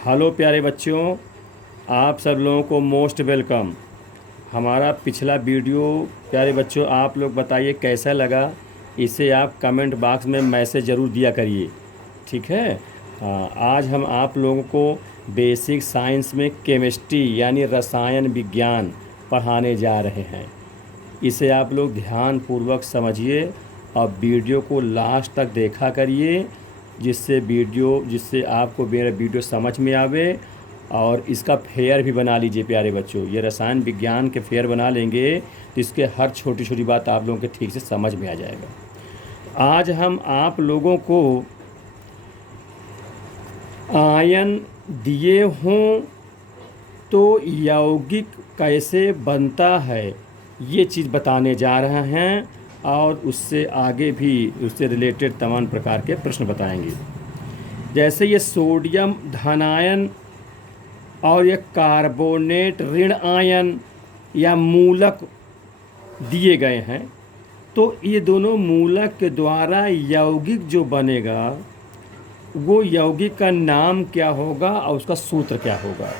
Hello प्यारे बच्चों, आप सब लोगों को मोस्ट वेलकम। हमारा पिछला वीडियो प्यारे बच्चों आप लोग बताइए कैसा लगा। इसे आप कमेंट बॉक्स में मैसेज ज़रूर दिया करिए, ठीक है। आज हम आप लोगों को बेसिक साइंस में केमिस्ट्री यानी रसायन विज्ञान पढ़ाने जा रहे हैं। इसे आप लोग ध्यान पूर्वक समझिए और वीडियो को लास्ट तक देखा करिए, जिससे आपको मेरा वीडियो समझ में आवे। और इसका फेयर भी बना लीजिए प्यारे बच्चों, ये रसायन विज्ञान के फेयर बना लेंगे तो इसके हर छोटी छोटी बात आप लोगों के ठीक से समझ में आ जाएगा। आज हम आप लोगों को आयन दिए हों तो यौगिक कैसे बनता है ये चीज़ बताने जा रहे हैं, और उससे आगे भी उससे रिलेटेड तमाम प्रकार के प्रश्न बताएंगे। जैसे ये सोडियम धनायन और ये कार्बोनेट ऋण आयन या मूलक दिए गए हैं, तो ये दोनों मूलक के द्वारा यौगिक जो बनेगा वो यौगिक का नाम क्या होगा और उसका सूत्र क्या होगा।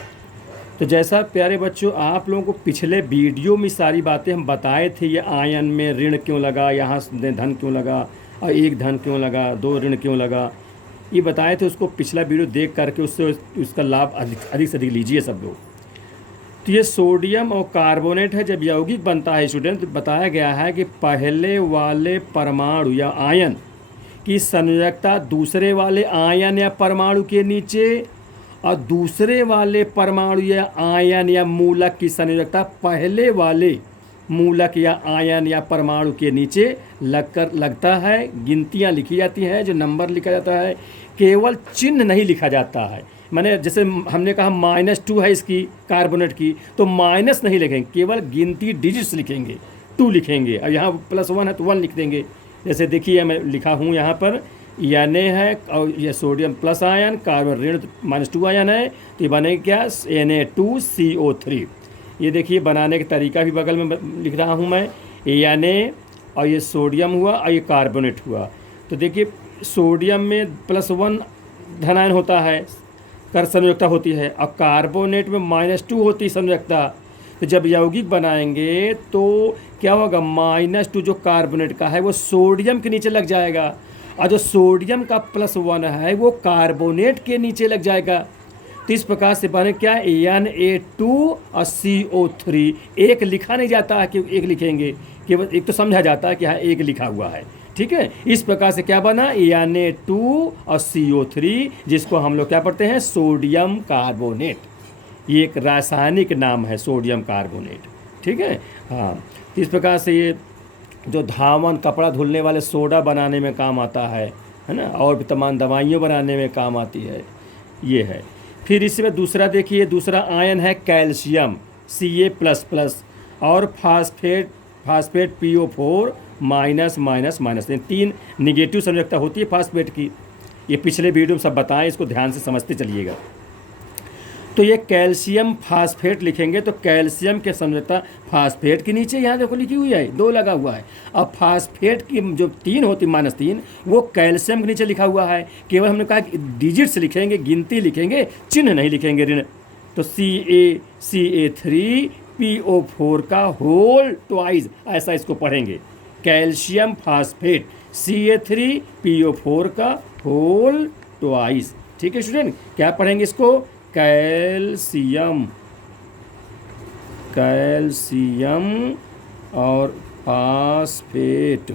तो जैसा प्यारे बच्चों आप लोगों को पिछले वीडियो में सारी बातें हम बताए थे, ये आयन में ऋण क्यों लगा, यहाँ धन क्यों लगा, और एक धन क्यों लगा, दो ऋण क्यों लगा, ये बताए थे। उसको पिछला वीडियो देख करके उसका लाभ अधिक से अधिक लीजिए सब लोग। तो ये सोडियम और कार्बोनेट है, जब यौगिक बनता है स्टूडेंट, तो बताया गया है कि पहले वाले परमाणु या आयन की संयोजकता दूसरे वाले आयन या परमाणु के नीचे, और दूसरे वाले परमाणु या आयन या मूलक की संयोजकता पहले वाले मूलक या आयन या परमाणु के नीचे लगता है। गिनतियाँ लिखी जाती हैं, जो नंबर लिखा जाता है, केवल चिन्ह नहीं लिखा जाता है। मैंने जैसे हमने कहा -2 है इसकी कार्बोनेट की, तो माइनस नहीं लिखेंगे, केवल गिनती डिजिट्स लिखेंगे, 2 लिखेंगे। और यहाँ +1 है तो 1 लिख देंगे। जैसे देखिए मैं लिखा हूँ यहाँ पर Na है और ये सोडियम प्लस आयन, कार्बन ऋण -2 आयन है, तो ये बनेगा क्या, Na2CO3। ये देखिए बनाने का तरीका भी बगल में लिख रहा हूँ मैं। Na और ये सोडियम हुआ और ये कार्बोनेट हुआ। तो देखिए सोडियम में +1 धनायन होता है, कर संयोजकता होती है, और कार्बोनेट में -2 होती है संयोजकता। तो जब यौगिक बनाएंगे तो क्या होगा, -2 जो कार्बोनेट का है वो सोडियम के नीचे लग जाएगा, और जो सोडियम का +1 है वो कार्बोनेट के नीचे लग जाएगा। तो इस प्रकार से बने क्या, Na2 और CO3। एक लिखा नहीं जाता है कि एक लिखेंगे, केवल एक तो समझा जाता है कि हाँ एक लिखा हुआ है, ठीक है। इस प्रकार से क्या बना, Na2 और CO3, जिसको हम लोग क्या पढ़ते हैं, सोडियम कार्बोनेट। ये एक रासायनिक नाम है सोडियम कार्बोनेट, ठीक है। हाँ, तो इस प्रकार से ये जो धावन कपड़ा धुलने वाले सोडा बनाने में काम आता है ना, और भी तमाम दवाइयों बनाने में काम आती है, ये है। फिर इसमें दूसरा देखिए, दूसरा आयन है कैल्शियम Ca++, और फास्फेट PO4 -। 3 निगेटिव संयोजकता होती है फास्फेट की। ये पिछले वीडियो में सब बताएं, इसको ध्यान से समझते चलिएगा। तो ये कैल्शियम फास्फेट लिखेंगे तो कैल्शियम के संयोजकता फास्फेट के नीचे यहाँ देखो लिखी हुई है, 2 लगा हुआ है। अब फास्फेट की जो 3 होती है -3, वो कैल्शियम के नीचे लिखा हुआ है। केवल हमने कहा कि डिजिट्स लिखेंगे, गिनती लिखेंगे, चिन्ह नहीं लिखेंगे ऋण। तो Ca3PO4 का होल ट्वाइस, ऐसा इसको पढ़ेंगे, कैल्शियम फास्फेट Ca3PO4 का होल ट्वाइस, ठीक है स्टूडेंट। क्या पढ़ेंगे इसको, कैल्शियम और फास्फेट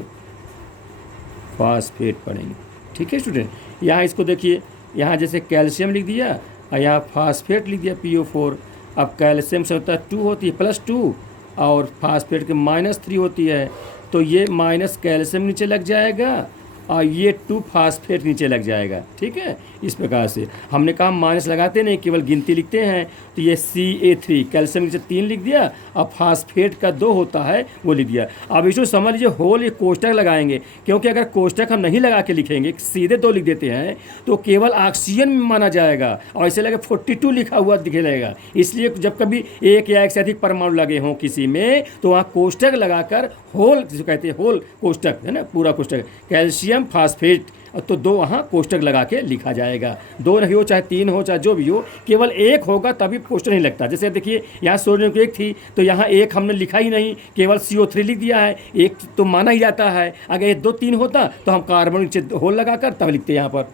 पढ़ेंगे, ठीक है स्टूडेंट। यहाँ इसको देखिए, यहाँ जैसे कैल्शियम लिख दिया और यहाँ फास्फेट लिख दिया PO4। अब कैल्शियम से होता है 2 होती है +2, और फास्फेट के -3 होती है, तो ये माइनस कैल्शियम नीचे लग जाएगा और ये 2 फास्फेट नीचे लग जाएगा, ठीक है। इस प्रकार से हमने कहा माइनस लगाते नहीं, केवल गिनती लिखते हैं। तो ये Ca3 कैल्शियम नीचे 3 लिख दिया, और फास्फेट का 2 होता है वो लिख दिया। अब इसको समझ लीजिए होल, ये कोष्टक लगाएंगे, क्योंकि अगर कोष्टक हम नहीं लगा के लिखेंगे, सीधे 2 लिख देते हैं, तो केवल ऑक्सीजन में माना जाएगा, और ऐसे लगे 42 लिखा हुआ दिखेगा। इसलिए जब कभी एक या एक से अधिक परमाणु लगे हों किसी में, तो वहाँ कोष्टक लगाकर होल जिसको कहते हैं, होल कोष्टक है ना, पूरा कोष्टक, कैल्शियम फास्फेट तो 2 वहाँ कोष्टक लगा के लिखा जाएगा। 2 नहीं हो चाहे 3 हो चाहे जो भी हो, केवल 1 होगा तभी कोष्टक नहीं लगता। जैसे देखिए यहाँ सोडियम की 1 थी तो यहाँ 1 हमने लिखा ही नहीं, केवल CO3 लिख दिया है, 1 तो माना ही जाता है। अगर 1 2 3 होता तो हम कार्बन नीचे होल लगाकर तब लिखते यहाँ पर।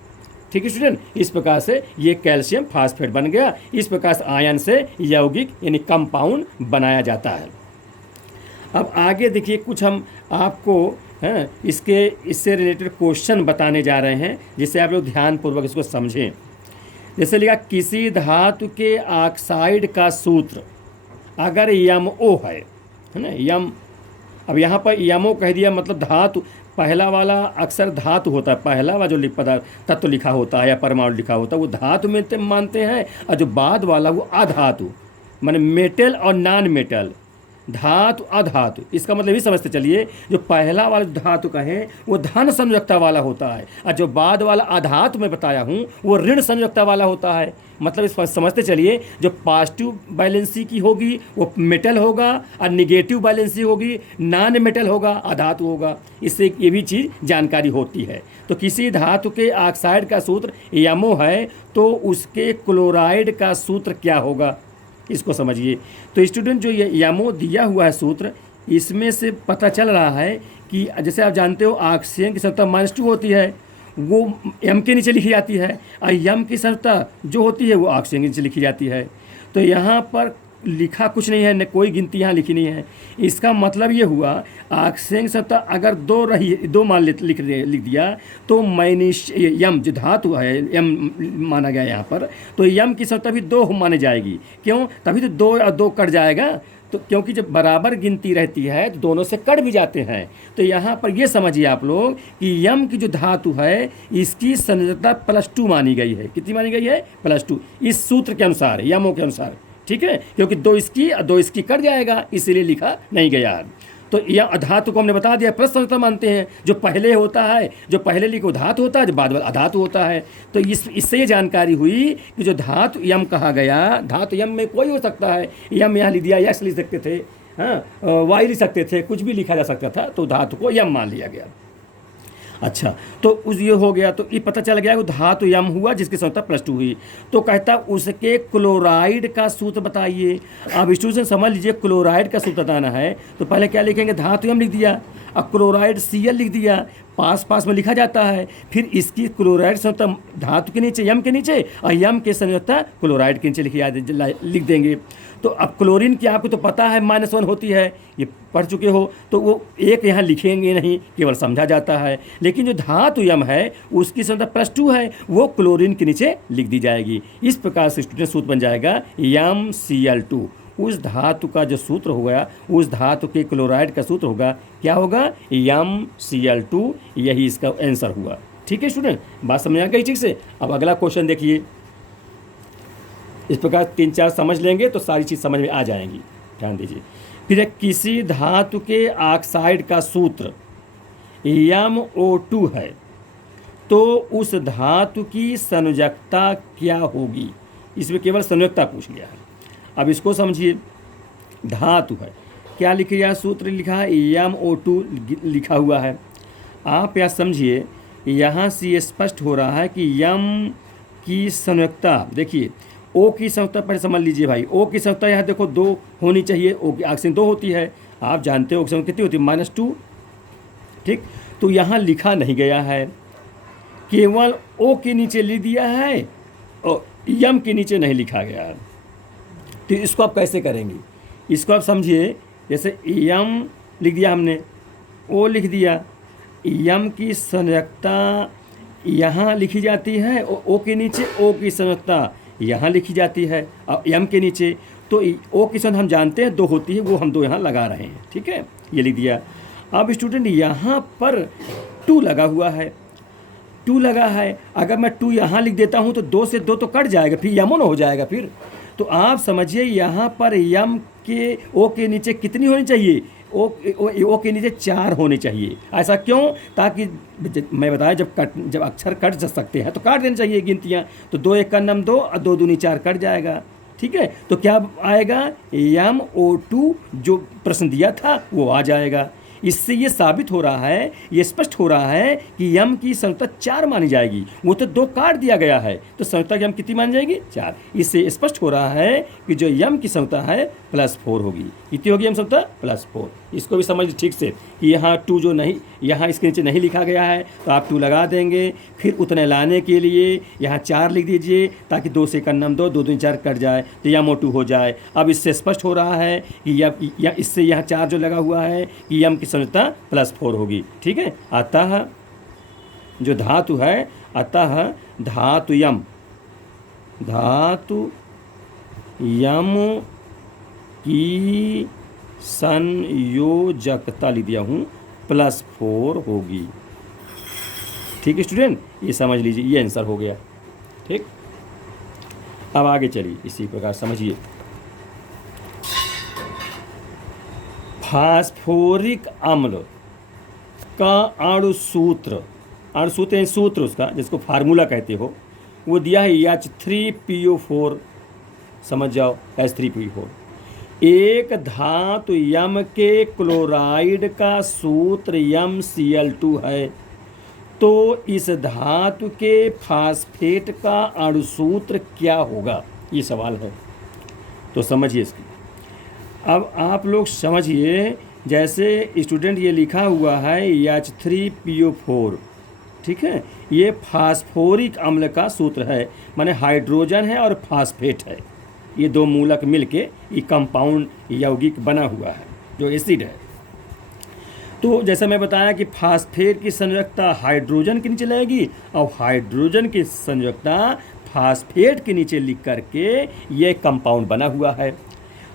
ठीक है स्टूडेंट, इस प्रकार से ये कैल्शियम फास्फेट बन गया। इस प्रकार से आयन से यौगिक यानी कंपाउंड बनाया जाता है। अब आगे देखिए कुछ हम आपको इससे रिलेटेड क्वेश्चन बताने जा रहे हैं, जिससे आप लोग ध्यानपूर्वक इसको समझें। जैसे लिखा किसी धातु के ऑक्साइड का सूत्र अगर MO है ना, यम। अब यहाँ पर MO कह दिया मतलब धातु, पहला वाला अक्सर धातु होता है, पहला वाला जो पदार्थ तत्व लिखा होता है या परमाणु लिखा होता है वो धातु में मानते हैं, और जो बाद वाला वो अधातु माने मेटल और नॉन मेटल, धातु अधातु। इसका मतलब ही समझते चलिए, जो पहला वाला धातु का है वो धन संयोजकता वाला होता है, और जो बाद वाला अधातु मैं बताया हूँ वो ऋण संयोजकता वाला होता है। मतलब इस पर समझते चलिए, जो पॉजिटिव वैलेंसी की होगी वो मेटल होगा, और निगेटिव वैलेंसी होगी नॉन मेटल होगा, अधातु होगा। इससे ये भी चीज़ जानकारी होती है। तो किसी धातु के ऑक्साइड का सूत्र MO है तो उसके क्लोराइड का सूत्र क्या होगा, इसको समझिए। तो स्टूडेंट जो ये MO दिया हुआ है सूत्र, इसमें से पता चल रहा है कि जैसे आप जानते हो ऑक्सीजन की सांद्रता -2 होती है, वो M के नीचे लिखी जाती है, और M की सांद्रता जो होती है वो ऑक्सीजन के नीचे लिखी जाती है। तो यहाँ पर लिखा कुछ नहीं है, न कोई गिनती यहाँ लिखी नहीं है। इसका मतलब ये हुआ ऑक्सीजन की सांद्रता अगर 2 रही, 2 मान लिख दिया तो M जो धातु है M माना गया यहाँ पर, तो M की सांद्रता भी 2 माने जाएगी। क्यों? तभी तो 2 और 2 कट जाएगा, तो क्योंकि जब बराबर गिनती रहती है तो दोनों से कट भी जाते हैं। तो यहाँ पर ये समझिए आप लोग कि M की जो धातु है इसकी संयोजकता +2 मानी गई है। कितनी मानी गई है? +2, इस सूत्र के अनुसार, MO के अनुसार। ठीक है, क्योंकि 2 इसकी और 2 इसकी कट जाएगा, इसीलिए लिखा नहीं गया। तो यह धातु को हमने बता दिया प्लस संयोजकता मानते हैं, जो पहले होता है, जो पहले लिखो धातु होता है, जो बाद वाला अधातु होता है। तो इससे ये जानकारी हुई कि जो धातु M कहा गया, धातु M में कोई हो सकता है, M यहाँ लिख दिया, X लिख सकते थे, हाँ Y लिख सकते थे, कुछ भी लिखा जा सकता था, तो धातु को M मान लिया गया। अच्छा, तो उस ये हो गया, तो ये पता चल गया कि धातु M हुआ जिसकी सांद्रता +2 हुई। तो कहता उसके क्लोराइड का सूत्र बताइए। अब स्टूडेंट समझ लीजिए, क्लोराइड का सूत्र बताना है तो पहले क्या लिखेंगे, धातु M लिख दिया, अब क्लोराइड Cl लिख दिया, पास में लिखा जाता है। फिर इसकी क्लोराइड संयोजकता धातु के नीचे M के नीचे, और M के संयोजकता क्लोराइड के नीचे लिख देंगे। तो अब क्लोरीन की आपको तो पता है -1 होती है, ये पढ़ चुके हो, तो वो एक यहाँ लिखेंगे नहीं, केवल समझा जाता है। लेकिन जो धातु M है उसकी संयोजकता +2 है, वो क्लोरीन के नीचे लिख दी जाएगी। इस प्रकार से स्टूडेंट सूत्र बन जाएगा MCl2। उस धातु का जो सूत्र होगा, उस धातु के क्लोराइड का सूत्र होगा, क्या होगा? MCl2। यही इसका आंसर हुआ। ठीक है स्टूडेंट, बात समझ आ गई ठीक से? अब अगला क्वेश्चन देखिए। इस प्रकार 3-4 समझ लेंगे तो सारी चीज़ समझ में आ जाएंगी, ध्यान दीजिए। फिर किसी धातु के ऑक्साइड का सूत्र MO2 है तो उस धातु की संयोजकता क्या होगी? इसमें केवल संयोजकता पूछ लिया है। अब इसको समझिए, धातु है, क्या लिख लिया, सूत्र लिखा है MO2 लिखा हुआ है। आप या समझिए, यहाँ से स्पष्ट हो रहा है कि M की संयोजकता, देखिए O की संयोजकता पहले समझ लीजिए भाई। O की संयोजकता यहाँ देखो 2 होनी चाहिए, O की ऑक्सीजन 2 होती है, आप जानते हो ऑक्सीजन कितनी होती है, -2। ठीक, तो यहाँ लिखा नहीं गया है, केवल O के नीचे लिख दिया है और M के नीचे नहीं लिखा गया है। तो इसको आप कैसे करेंगे? इसको आप समझिए, जैसे M लिख दिया हमने, O लिख दिया, M की संयोजकता यहाँ लिखी जाती है, O के नीचे O की संयोजकता यहाँ लिखी जाती है, और M के नीचे। तो O की संयोजकता हम जानते हैं 2 होती है, वो हम 2 यहाँ लगा रहे हैं। ठीक है, ये लिख दिया। अब स्टूडेंट यहाँ पर 2 लगा हुआ है, 2 लगा है, अगर मैं 2 यहाँ लिख देता हूँ तो 2 से 2 तो कट जाएगा, फिर MO हो जाएगा फिर। तो आप समझिए यहाँ पर M के O के नीचे कितनी होनी चाहिए, ओ के नीचे 4 होने चाहिए। ऐसा क्यों? ताकि मैं बताया जब अक्षर कट जा सकते हैं तो काट देना चाहिए गिनतियाँ। तो 2 1 का नम 2 और 2 दूनी 4 कट जाएगा। ठीक है, तो क्या आएगा? MO2 जो प्रश्न दिया था वो आ जाएगा। इससे ये साबित हो रहा है, ये स्पष्ट हो रहा है कि यम की संयुक्ता 4 मानी जाएगी। वो तो 2 काट दिया गया है, तो संयुक्ता की यम कितनी मानी जाएगी? 4। इससे स्पष्ट हो रहा है कि जो यम की संयुक्ता है +4 होगी। कितनी होगी यम संयुक्ता? +4। इसको भी समझ ठीक से कि यहाँ 2 जो नहीं, यहाँ इसके नीचे नहीं लिखा गया है तो आप 2 लगा देंगे। फिर उतने लाने के लिए यहाँ 4 लिख दीजिए, ताकि 2 से कन्नम 2, 2 दूनी 4 कट जाए तो यम और 2 हो जाए। अब इससे स्पष्ट हो रहा है कि इससे यहाँ 4 जो लगा हुआ है कि यम की संयुक्ता +4 होगी। ठीक है। अतः जो धातु है, अतः धातु यम की संयोजकता लिख दिया हूँ +4 होगी। ठीक है स्टूडेंट, ये समझ लीजिए, ये आंसर हो गया। ठीक, अब आगे चलिए, इसी प्रकार समझिए। फास्फोरिक अम्ल का अणुसूत्र यानी सूत्र उसका, जिसको फार्मूला कहते हो, वो दिया है H3PO4। समझ जाओ, H3PO4। एक धातु यम के क्लोराइड का सूत्र MCl2 है, तो इस धातु के फास्फेट का अणुसूत्र क्या होगा? ये सवाल है, तो समझिए इसकी। अब आप लोग समझिए, जैसे स्टूडेंट ये लिखा हुआ है H3PO4, ठीक है, ये फास्फोरिक अम्ल का सूत्र है, माने हाइड्रोजन है और फास्फेट है, ये 2 मूलक मिलके ये कंपाउंड यौगिक बना हुआ है जो एसिड है। तो जैसा मैं बताया कि फास्फेट की संयोजकता हाइड्रोजन के नीचे लगेगी और हाइड्रोजन की संयोजकता फास्फेट के नीचे लिख करके ये कंपाउंड बना हुआ है।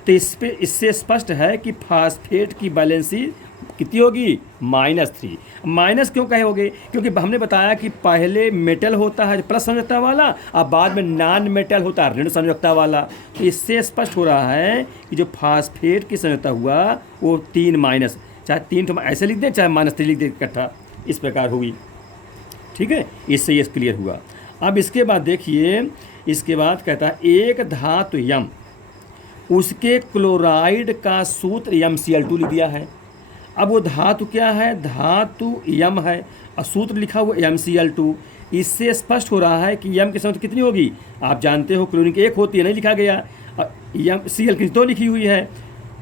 तो इससे स्पष्ट है कि फास्फेट की वैलेंसी कितनी होगी? -3। माइनस क्यों कहोगे? क्योंकि हमने बताया कि पहले मेटल होता है प्लस संयोजकता वाला, और बाद में नॉन मेटल होता है ऋण संयोजकता वाला। तो इससे स्पष्ट हो रहा है कि जो फास्फेट की संयोजकता हुआ वो 3-, चाहे 3 तो ऐसे लिख दें, चाहे -3 लिख दें, इकट्ठा इस प्रकार हुई। ठीक है, इससे ये क्लियर हुआ। अब इसके बाद देखिए, इसके बाद कहता है एक धातु यम, उसके क्लोराइड का सूत्र MCl2 लिख दिया है। अब वो धातु क्या है? धातु यम है और सूत्र लिखा हुआ MCl2। इससे स्पष्ट हो रहा है कि यम की संख्या कितनी होगी? आप जानते हो क्लोरीन की 1 होती है, नहीं लिखा गया, और MCl की 2 लिखी हुई है।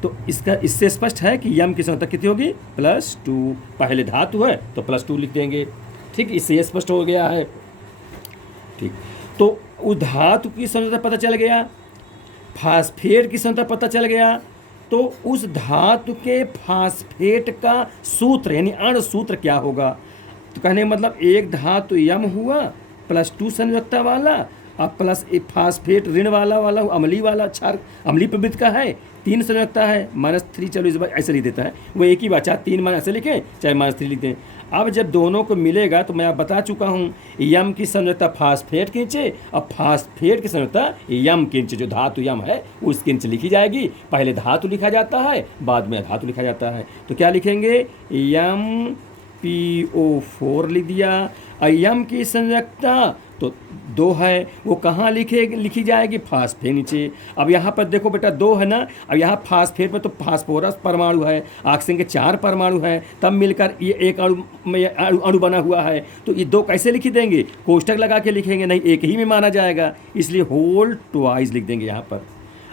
तो इससे स्पष्ट है कि यम की संख्या कितनी होगी? +2। पहले धातु है तो +2 लिख देंगे। ठीक, इससे स्पष्ट हो गया है। ठीक, तो उस धातु की संख्या पता चल गया, फास्फेट की संख्या पता चल गया, तो उस धातु के फास्फेट का सूत्र यानी अणुसूत्र क्या होगा? तो कहने मतलब एक धातु यम हुआ +2 संयोजकता वाला और प्लस फास्फेट ऋण वाला अम्लीय वाला, क्षार अम्लीय प्रवृत्ति का है, 3 संयोजकता है, -3। चलो इस बार ऐसे लिख देता है, वो एक ही बात, चाहे 3 मान ऐसे लिखें चाहे -3 लिख दें। अब जब दोनों को मिलेगा तो मैं आप बता चुका हूँ, यम की संयोजकता फास्फेट के नीचे और फास्फेट की संयोजकता यम के नीचे, जो धातु यम है उसके नीचे लिखी जाएगी। पहले धातु लिखा जाता है, बाद में धातु लिखा जाता है। तो क्या लिखेंगे? MPO4 लिख दिया। और यम की संयोजकता तो 2 है, वो कहाँ लिखी जाएगी? फास्फेट नीचे। अब यहाँ पर देखो बेटा 2 है ना, अब यहाँ फास्फेट में तो फास्फोरस परमाणु है, ऑक्सीजन के 4 परमाणु हैं, तब मिलकर ये एक अणु बना हुआ है। तो ये 2 कैसे लिखी देंगे? कोष्टक लगा के लिखेंगे, नहीं एक ही में माना जाएगा, इसलिए होल ट्वाइस लिख देंगे यहाँ पर।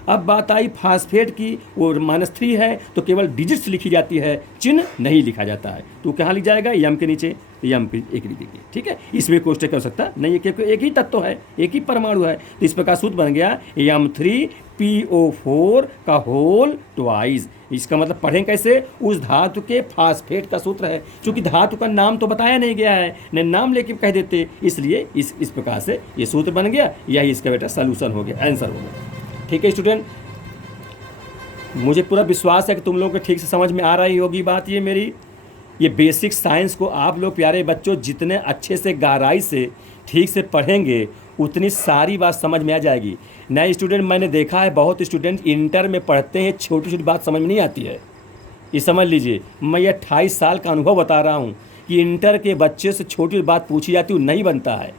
अब बात आई फास्फेट की, वो -3 है तो केवल डिजिट्स लिखी जाती है, चिन्ह नहीं लिखा जाता है। तो कहाँ लिख जाएगा? यम के नीचे, यम के एक लिख देंगे। ठीक है, इसमें कोष्टक कर सकता नहीं है क्योंकि एक ही तत्व है, एक ही परमाणु है। तो इस प्रकार सूत्र बन गया M3PO4 का होल ट्वाइस। इसका मतलब पढ़ें कैसे? उस धातु के फास्फेट का सूत्र है, क्योंकि धातु का नाम तो बताया नहीं गया है, न नाम लेके कह देते, इसलिए इस प्रकार से ये सूत्र बन गया। यही इसका बेटा सलूशन हो गया, आंसर हो गया। ठीक है स्टूडेंट, मुझे पूरा विश्वास है कि तुम लोगों को ठीक से समझ में आ रही होगी बात। ये मेरी ये बेसिक साइंस को आप लोग प्यारे बच्चों जितने अच्छे से गहराई से ठीक से पढ़ेंगे उतनी सारी बात समझ में आ जाएगी। नए स्टूडेंट मैंने देखा है, बहुत स्टूडेंट इंटर में पढ़ते हैं, छोटी छोटी बात समझ में नहीं आती है। ये समझ लीजिए, मैं ये 28 साल का अनुभव बता रहा हूँ कि इंटर के बच्चे से छोटी बात पूछी जाती है, नहीं बनता है।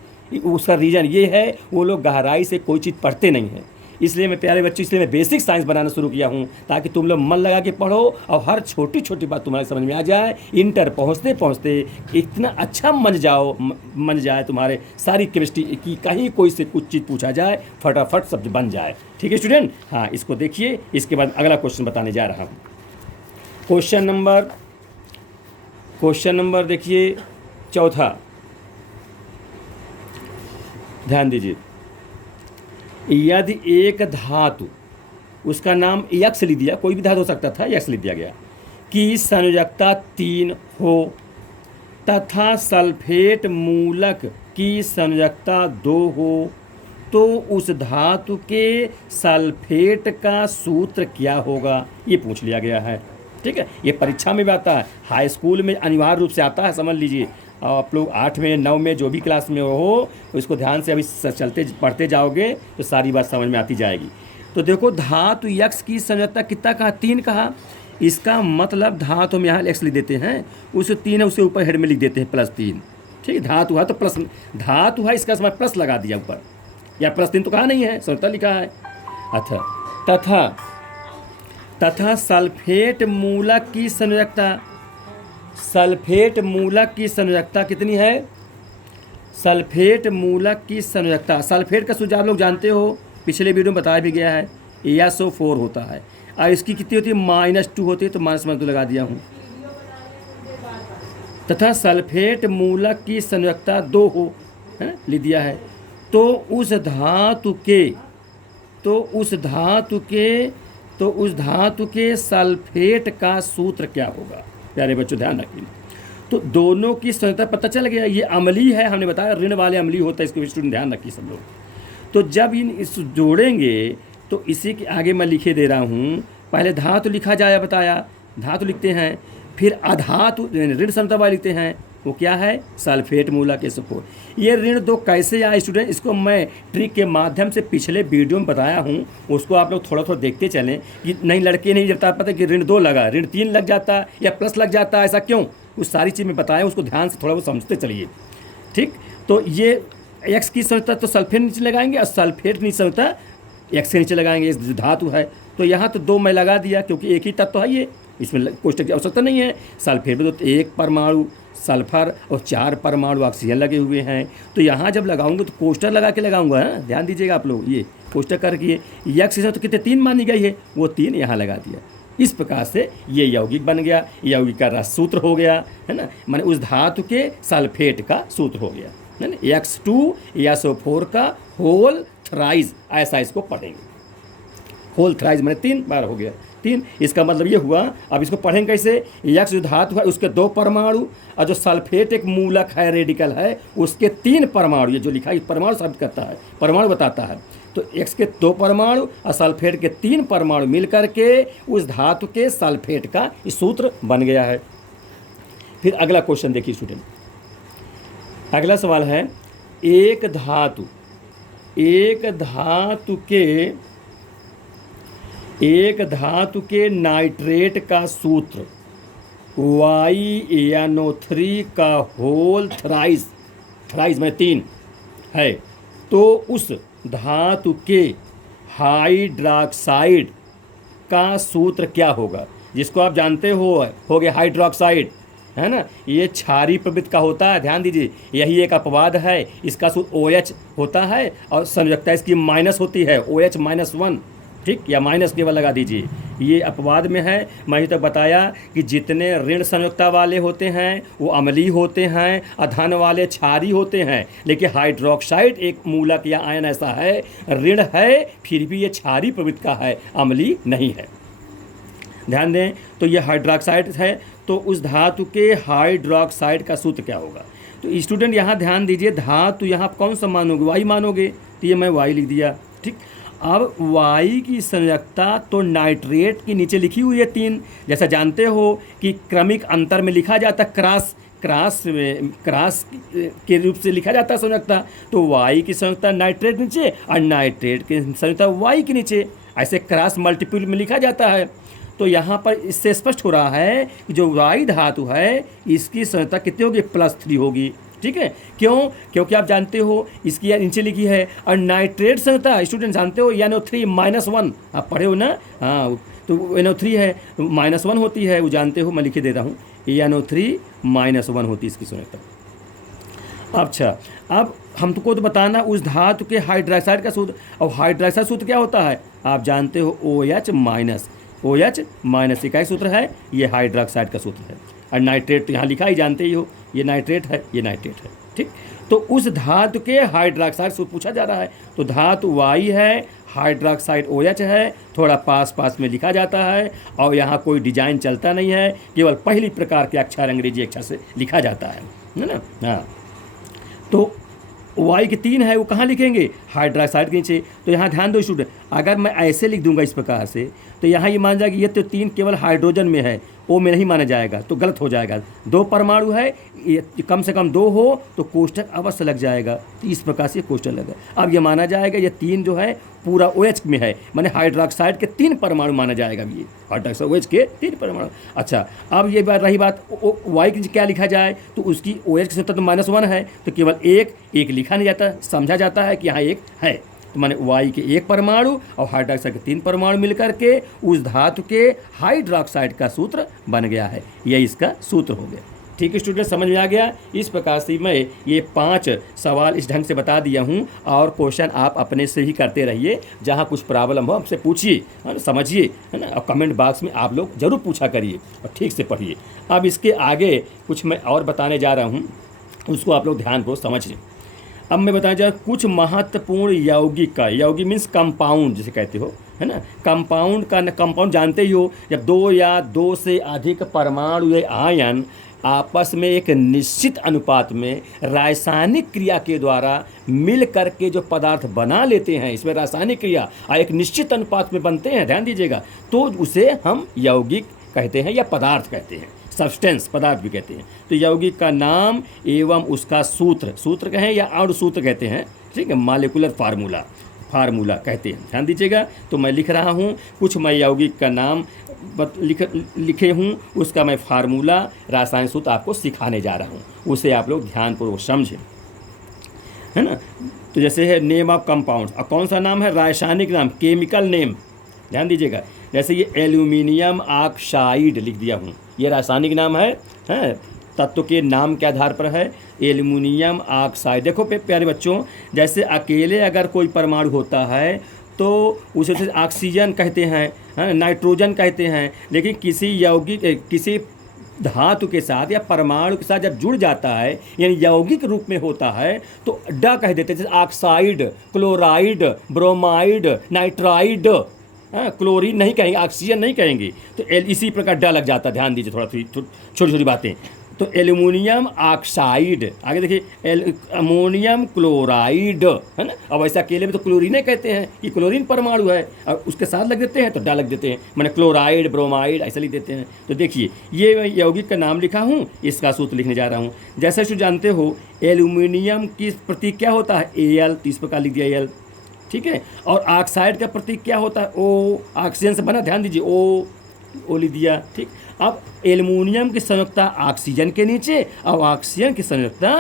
उसका रीज़न ये है, वो लोग गहराई से कोई चीज़ पढ़ते नहीं हैं। इसलिए मैं प्यारे बच्चों, इसलिए मैं बेसिक साइंस बनाना शुरू किया हूँ, ताकि तुम लोग मन लगा के पढ़ो और हर छोटी छोटी बात तुम्हारे समझ में आ जाए। इंटर पहुँचते पहुँचते इतना अच्छा मन जाए तुम्हारे सारी केमिस्ट्री की, कहीं कोई से कुछ चीज़ पूछा जाए फटाफट सब बन जाए। ठीक है स्टूडेंट, हाँ इसको देखिए। इसके बाद अगला क्वेश्चन बताने जा रहा हूँ। क्वेश्चन नंबर देखिए चौथा, ध्यान दीजिए। यदि एक धातु, उसका नाम यक्स लिख दिया, कोई भी धातु हो सकता था, यक्स लिख दिया गया, की संयोजकता 3 हो तथा सल्फेट मूलक की संयोजकता 2 हो, तो उस धातु के सल्फेट का सूत्र क्या होगा, ये पूछ लिया गया है। ठीक है, ये परीक्षा में भी आता है, हाई स्कूल में अनिवार्य रूप से आता है, समझ लीजिए। आप लोग 8 में 9 में जो भी क्लास में हो, तो इसको ध्यान से अभी चलते पढ़ते जाओगे तो सारी बात समझ में आती जाएगी। तो देखो, धातु यक्स की संयोजकता कितना कहा, 3 कहा। इसका मतलब धातु हम यहाँ एक्स लिख देते हैं, उस 3 है, उसके ऊपर हेड में लिख देते हैं +3। ठीक है, धातु है तो प्लस, धातु है इसका समय प्लस लगा दिया ऊपर, या +3 तो कहा नहीं है, संयोजकता लिखा है। अच्छा, तथा सल्फेट मूलक की संयोजकता, सल्फेट मूलक की संयोजकता कितनी है, सल्फेट मूलक की संयोजकता, सल्फेट का सूत्र आप लोग जानते हो, पिछले वीडियो में बताया भी गया है, SO4 होता है। और इसकी कितनी होती है, -2 होती है, तो -2 लगा दिया हूँ। तथा सल्फेट मूलक की संयोजकता 2 हो, है ना, लिख दिया है। तो उस धातु के सल्फेट का सूत्र क्या होगा। प्यारे बच्चों ध्यान रखिए। तो दोनों की संयोजकता पता चल गया, ये अम्लीय है, हमने बताया ऋण वाले अम्लीय होता है, इसको स्टूडेंट ध्यान रखिए सब लोग। तो जब इस जोड़ेंगे तो इसी के आगे मैं लिखे दे रहा हूँ, पहले धातु लिखा जाए, बताया धातु लिखते हैं, फिर अधातु ऋण संयोजकता वाले लिखते हैं, वो क्या है, सल्फेट मूलक SO4। ये ऋण 2 कैसे आए स्टूडेंट, इसको मैं ट्रिक के माध्यम से पिछले वीडियो में बताया हूँ, उसको आप लोग थोड़ा थोड़ा देखते चलें कि नहीं लड़के नहीं जब पता कि ऋण 2 लगा, ऋण 3 लग जाता या प्लस लग जाता, ऐसा क्यों, उस सारी चीज़ में बताया, उसको ध्यान से थोड़ा वो समझते चलिए। ठीक, तो ये एक्स की संयोजकता तो सल्फेट नीचे लगाएंगे और सल्फेट की संयोजकता एक्स के नीचे लगाएंगे, इस धातु है। तो यहाँ तो 2 मैं लगा दिया, क्योंकि एक ही तत्व है ये, इसमें कोष्टक की आवश्यकता नहीं है। सल्फेट में तो 1 परमाणु सल्फर और 4 परमाणु ऑक्सीजन लगे हुए हैं, तो यहाँ जब लगाऊंगा तो कोष्टक लगा के लगाऊंगा, है ध्यान दीजिएगा आप लोग, ये कोष्टक करके यक्स तो कितने 3 मानी गई है, वो 3 यहाँ लगा दिया। इस प्रकार से ये यौगिक बन गया, यौगिक का रस सूत्र हो गया, है ना, माने उस धातु के सल्फेट का सूत्र हो गया, है ना, X2SO4 का होल थ्राइज, ऐसा इसको पढ़ेंगे। होल थ्राइज मैंने 3 बार हो गया, 3, इसका मतलब ये हुआ। अब इसको पढ़ेंगे कैसे, यक्स जो धातु है उसके 2 परमाणु, और जो सल्फेट एक मूलक है, रेडिकल है, उसके 3 परमाणु, ये जो लिखा है परमाणु साबित करता है, परमाणु बताता है। तो एक्स के 2 परमाणु और सल्फेट के 3 परमाणु मिलकर के उस धातु के सल्फेट का सूत्र बन गया है। फिर अगला क्वेश्चन देखिए स्टूडेंट, अगला सवाल है, एक धातु के नाइट्रेट का सूत्र YaNO3 का होल थ्राइज में 3 है, तो उस धातु के हाइड्रोक्साइड का सूत्र क्या होगा, जिसको आप जानते हो गया हाइड्रोक्साइड, है ना, ये क्षारीय प्रवृत्ति का होता है, ध्यान दीजिए, यही एक अपवाद है, इसका सूत्र OH होता है और संयोजकता इसकी माइनस होती है, OH-1, ठीक, या माइनस केवल लगा दीजिए, ये अपवाद में है। मैंने तो बताया कि जितने ऋण संयोजकता वाले होते हैं वो अम्लीय होते हैं, अधन वाले क्षारीय होते हैं, लेकिन हाइड्रोक्साइड एक मूलक या आयन ऐसा है, ऋण है फिर भी ये क्षारीय प्रवृत्ति का है, अम्लीय नहीं है, ध्यान दें। तो ये हाइड्रोक्साइड है, तो उस धातु के हाइड्रोक्साइड का सूत्र क्या होगा। तो स्टूडेंट यहाँ ध्यान दीजिए, धातु यहाँ कौन सा मानोगे, वाई मानोगे, तो ये मैं वाई लिख दिया, ठीक। अब वाई की संयोजकता तो नाइट्रेट के नीचे लिखी हुई है 3, जैसा जानते हो कि क्रमिक अंतर में लिखा जाता, क्रॉस के रूप से लिखा जाता है संयोजकता, तो वाई की संयोजकता नाइट्रेट नीचे और नाइट्रेट की संयोजकता वाई के नीचे, ऐसे क्रॉस मल्टीपल में लिखा जाता है। तो यहाँ पर इससे स्पष्ट हो रहा है कि जो वाई धातु है इसकी संयोजकता कितनी होगी, +3 होगी, ठीक है। क्यों? क्योंकि आप जानते हो इसकी यार नीचे लिखी है और नाइट्रेट संरचना स्टूडेंट जानते हो NO3-1 आप पढ़े हो ना। हाँ, तो NO3 है -1 होती है, वो जानते हो, मैं लिखे देता हूँ NO3-1 होती है इसकी संरचना। अच्छा, अब हमको तो बताना उस धातु के हाइड्रोक्साइड का सूत्र। और हाइड्रोक्साइड सूत्र क्या होता है आप जानते हो, OH- का सूत्र है, ये हाइड्रोक्साइड का सूत्र है। और नाइट्रेट तो यहाँ लिखा ही जानते ही हो, ये नाइट्रेट है, ये नाइट्रेट है, ठीक। तो उस धातु के हाइड्रोक्साइड सूत्र पूछा जा रहा है, तो धातु Y है, हाइड्रोक्साइड OH है, थोड़ा पास पास में लिखा जाता है और यहाँ कोई डिजाइन चलता नहीं है, केवल पहली प्रकार के अक्षर अंग्रेजी अक्षर से लिखा जाता है ना। हाँ, तो Y के 3 है, वो कहाँ लिखेंगे? हाइड्रोक्साइड के नीचे। तो यहाँ ध्यान दो स्टूडेंट, अगर मैं ऐसे लिख दूंगा इस प्रकार से, तो यहाँ ये मान जाएगा ये तो 3 केवल हाइड्रोजन में है, O में नहीं माना जाएगा, तो गलत हो जाएगा। 2 परमाणु है, ये कम से कम 2 हो तो कोष्टक अवश्य लग जाएगा, तो इस प्रकार से कोष्टक लगा। अब ये माना जाएगा ये 3 जो है पूरा OH में है, माने हाइड्रोक्साइड के 3 परमाणु माना जाएगा, ये हाइड्रोक्साइड OH के 3 परमाणु। अच्छा, अब ये बात रही बात Y की क्या लिखा जाए, तो उसकी OH की सत्ता तो -1 है, तो केवल एक लिखा नहीं जाता, समझा जाता है कि यहाँ एक है, तो माने Y के 1 परमाणु और हाइड्रोक्साइड के 3 परमाणु मिलकर के उस धातु के हाइड्रोक्साइड का सूत्र बन गया है, यह इसका सूत्र हो गया। ठीक है स्टूडेंट, समझ में आ गया। इस प्रकार से मैं ये 5 सवाल इस ढंग से बता दिया हूँ, और क्वेश्चन आप अपने से ही करते रहिए, जहाँ कुछ प्रॉब्लम हो हमसे पूछिए, है ना, समझिए, है ना, और कमेंट बॉक्स में आप लोग जरूर पूछा करिए और ठीक से पढ़िए। अब इसके आगे कुछ मैं और बताने जा रहा हूँ, उसको आप लोग ध्यानपूर्वक समझिए। अब मैं बताना चाह रहा हूँ कुछ महत्वपूर्ण यौगिक का, यौगिक मीन्स कंपाउंड जिसे कहते हो, है ना। कंपाउंड जानते ही हो, जब 2 या 2 से अधिक परमाणु या आयन आपस में एक निश्चित अनुपात में रासायनिक क्रिया के द्वारा मिल करके जो पदार्थ बना लेते हैं, इसमें रासायनिक क्रिया एक निश्चित अनुपात में बनते हैं, ध्यान दीजिएगा, तो उसे हम यौगिक कहते हैं या पदार्थ कहते हैं, सब्सटेंस पदार्थ भी कहते हैं। तो यौगिक का नाम एवं उसका सूत्र कहें या अणुसूत्र कहते हैं, ठीक है, मॉलिक्यूलर फार्मूला कहते हैं, ध्यान दीजिएगा। तो मैं लिख रहा हूँ, कुछ मैं यौगिक का नाम लिखे हूँ, उसका मैं फार्मूला रासायनिक सूत्र आपको सिखाने जा रहा हूँ, उसे आप लोग ध्यानपूर्वक समझें, है ना। तो जैसे है नेम ऑफ कंपाउंड, और कौन सा नाम है? रासायनिक नाम, केमिकल नेम, ध्यान दीजिएगा। जैसे ये एल्यूमिनियम ऑक्साइड लिख दिया हूँ, ये रासायनिक नाम है, तत्व के नाम के आधार पर है एल्यूमिनियम ऑक्साइड। देखो प्यारे बच्चों, जैसे अकेले अगर कोई परमाणु होता है तो उसे ऑक्सीजन कहते हैं, नाइट्रोजन कहते हैं, लेकिन किसी यौगिक किसी धातु के साथ या परमाणु के साथ जब जुड़ जाता है, यानी यौगिक रूप में होता है, तो ड कह देते हैं, जैसे oxide, chloride, bromide, nitride, chlorine नहीं कहेंगे, ऑक्सीजन नहीं कहेंगे, तो इसी प्रकार ड लग जाता है। ध्यान दीजिए, थोड़ा छोटी छोटी बातें। तो एल्यूमिनियम ऑक्साइड, आगे देखिए अमोनियम क्लोराइड, है ना। अब ऐसा अकेले में तो क्लोरीन कहते हैं कि क्लोरीन परमाणु है, और उसके साथ लग देते हैं तो डा लग देते हैं, मैंने क्लोराइड, ब्रोमाइड ऐसा लिख देते हैं। तो देखिए ये यौगिक का नाम लिखा हूँ, इसका सूत्र लिखने जा रहा हूँ। जैसे जो जानते हो एल्यूमिनियम की प्रतीक क्या होता है? Al, तो इस प्रकार लिख दिया Al, ठीक है। और ऑक्साइड का प्रतीक क्या होता है? O, ऑक्सीजन से बना, ध्यान दीजिए, O लिख दिया, ठीक। अब एल्युमिनियम की संयुक्ता ऑक्सीजन के नीचे और ऑक्सीजन की संयुक्ता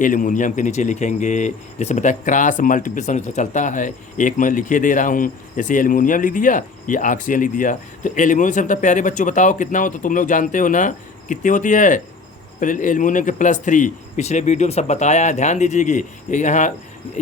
एल्युमिनियम के नीचे लिखेंगे। जैसे बताया क्रॉस मल्टीप्लिकेशन चलता है, एक मैं लिखे दे रहा हूँ, जैसे एल्युमिनियम लिख दिया, ये ऑक्सीजन लिख दिया। तो एल्युमिनियम से मतलब प्यारे बच्चों बताओ कितना हो, तो तुम लोग जानते हो ना कितनी होती है? एल्युमिनियम के +3, पिछले वीडियो में सब बताया है, ध्यान दीजिएगी। यहाँ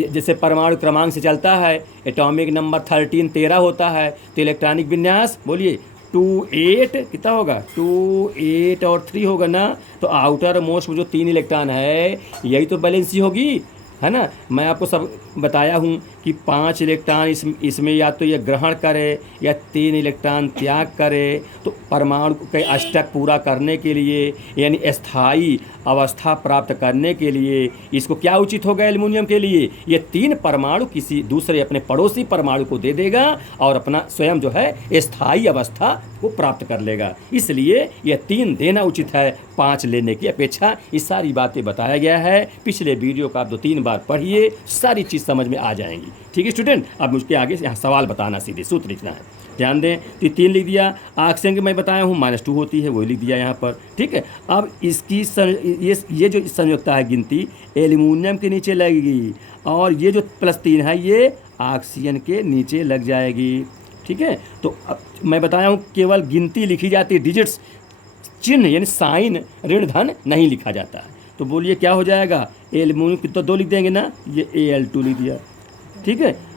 जैसे परमाणु क्रमांक से चलता है, एटॉमिक नंबर 13 होता है, तो इलेक्ट्रॉनिक विन्यास बोलिए 2 8 कितना होगा? 2 8 और 3 होगा ना। तो आउटर मोस्ट में जो 3 इलेक्ट्रॉन है, यही तो बैलेंसी होगी, है ना। मैं आपको सब बताया हूँ कि 5 इलेक्ट्रॉन इसमें या तो ये ग्रहण करे या 3 इलेक्ट्रॉन त्याग करे। तो परमाणु के अष्टक पूरा करने के लिए, यानी स्थायी अवस्था प्राप्त करने के लिए, इसको क्या उचित होगा? एल्युमिनियम के लिए ये 3 परमाणु किसी दूसरे अपने पड़ोसी परमाणु को दे देगा और अपना स्वयं जो है स्थायी अवस्था को प्राप्त कर लेगा। इसलिए ये 3 देना उचित है 5 लेने की अपेक्षा। ये सारी बातें बताया गया है, पिछले वीडियो का आप 2-3 बार पढ़िए, सारी चीज़ समझ में आ जाएंगी। ठीक है स्टूडेंट, अब मुझके आगे यहाँ सवाल बताना, सीधे सूत्र लिखना है। ध्यान दें, तो 3 लिख दिया। ऑक्सीजन की मैं बताया हूँ -2 होती है, वही लिख दिया यहाँ पर। ठीक है, अब इसकी ये जो संयुक्ता है गिनती एल्युमिनियम के नीचे लगेगी, और ये जो +3 है ये ऑक्सीजन के नीचे लग जाएगी। ठीक है, तो अब मैं बताया हूँ केवल गिनती लिखी जाती है, डिजिट्स, चिन्ह यानी साइन ऋण धन नहीं लिखा जाता है। तो बोलिए क्या हो जाएगा, एल्युमिनियम तो 2 लिख देंगे ना, ये Al2 लिख दिया। ठीक है,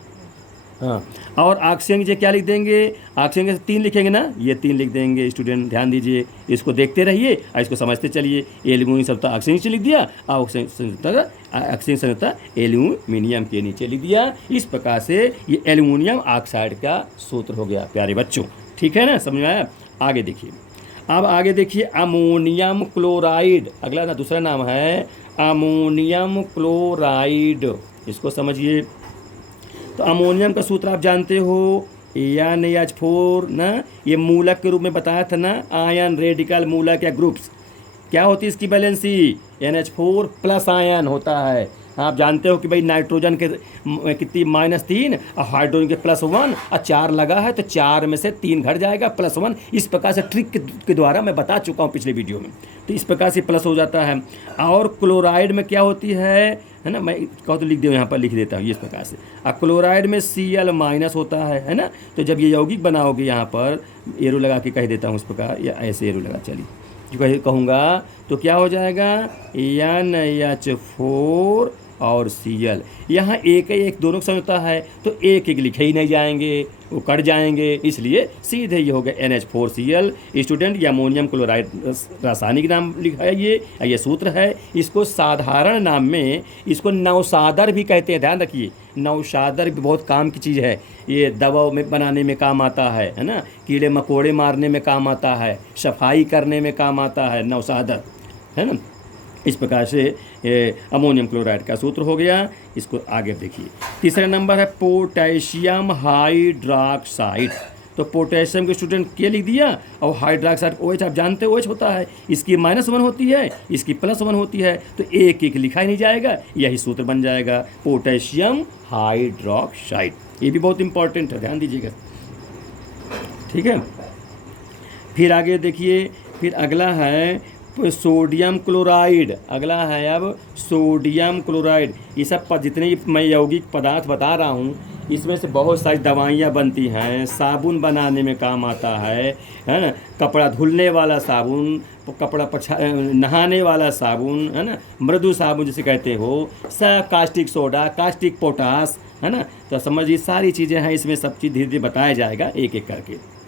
हाँ, और ऑक्सीजन के क्या लिख देंगे, ऑक्सीजन के 3 लिखेंगे ना, ये 3 लिख देंगे। स्टूडेंट ध्यान दीजिए, इसको देखते रहिए और इसको समझते चलिए। एल्युमिनियम संयुक्ता ऑक्सीजन नीचे लिख दिया, ऑक्सीजन संयुक्ता एल्युमिनियम के नीचे लिख दिया। इस प्रकार से ये एल्युमिनियम ऑक्साइड का सूत्र हो गया प्यारे बच्चों। ठीक है ना, समझ में आया। आगे देखिए, अब आगे देखिए अमोनियम क्लोराइड, अगला ना दूसरा नाम है अमोनियम क्लोराइड, इसको समझिए। तो अमोनियम का सूत्र आप जानते हो, NaH4 ना, ये मूलक के रूप में बताया था ना, आयन रेडिकल मूलक या ग्रुप्स। क्या होती है इसकी बैलेंसी, NH4 प्लस आयन होता है। आप जानते हो कि भाई नाइट्रोजन के कितनी -3 और हाइड्रोजन के +1 और 4 लगा है, तो 4 में से 3 घट जाएगा, +1। इस प्रकार से ट्रिक के द्वारा मैं बता चुका हूँ पिछले वीडियो में। तो इस प्रकार से प्लस हो जाता है। और क्लोराइड में क्या होती है ना, मैं कहो तो लिख दो, यहाँ पर लिख देता हूँ इस प्रकार से। और क्लोराइड में Cl- होता है ना। तो जब ये यौगिक बनाओगे, यहाँ पर एरो लगा के कह देता हूँ इस प्रकार, या ऐसे एरो लगा, चलिए जो कहूँगा तो क्या हो जाएगा, NH4 और Cl। यहाँ एक दोनों का होता है, तो एक लिखे ही नहीं जाएंगे, वो कट जाएंगे, इसलिए सीधे ये हो गया NH4Cl। स्टूडेंट, ये अमोनियम क्लोराइड रासायनिक नाम लिखा है, ये सूत्र है। इसको साधारण नाम में इसको नौशादर भी कहते हैं, ध्यान रखिए। नौशादर भी बहुत काम की चीज़ है, ये दवा में बनाने में काम आता है ना, कीड़े मकोड़े मारने में काम आता है, सफाई करने में काम आता है नौशादर, है ना। इस प्रकार से अमोनियम क्लोराइड का सूत्र हो गया। इसको आगे देखिए, तीसरा नंबर है पोटेशियम हाइड्रॉक्साइड। तो पोटेशियम के स्टूडेंट के लिख दिया, और हाइड्रॉक्साइड OH आप जानते हो OH होता है, इसकी -1 होती है, इसकी +1 होती है, तो एक लिखा ही नहीं जाएगा, यही सूत्र बन जाएगा पोटेशियम हाइड्रॉक्साइड। ये भी बहुत इंपॉर्टेंट है, ध्यान दीजिएगा। ठीक है, फिर आगे देखिए, फिर अगला है सोडियम क्लोराइड। अगला है अब सोडियम क्लोराइड। ये सब जितने मैं यौगिक पदार्थ बता रहा हूँ, इसमें से बहुत सारी दवाइयाँ बनती हैं, साबुन बनाने में काम आता है ना, कपड़ा धुलने वाला साबुन, कपड़ा नहाने वाला साबुन, है ना, मृदु साबुन जिसे कहते हो, सब कास्टिक सोडा, कास्टिक पोटास, है ना। तो समझिए सारी चीज़ें हैं इसमें, सब चीज़ धीरे धीरे बताया जाएगा एक एक करके।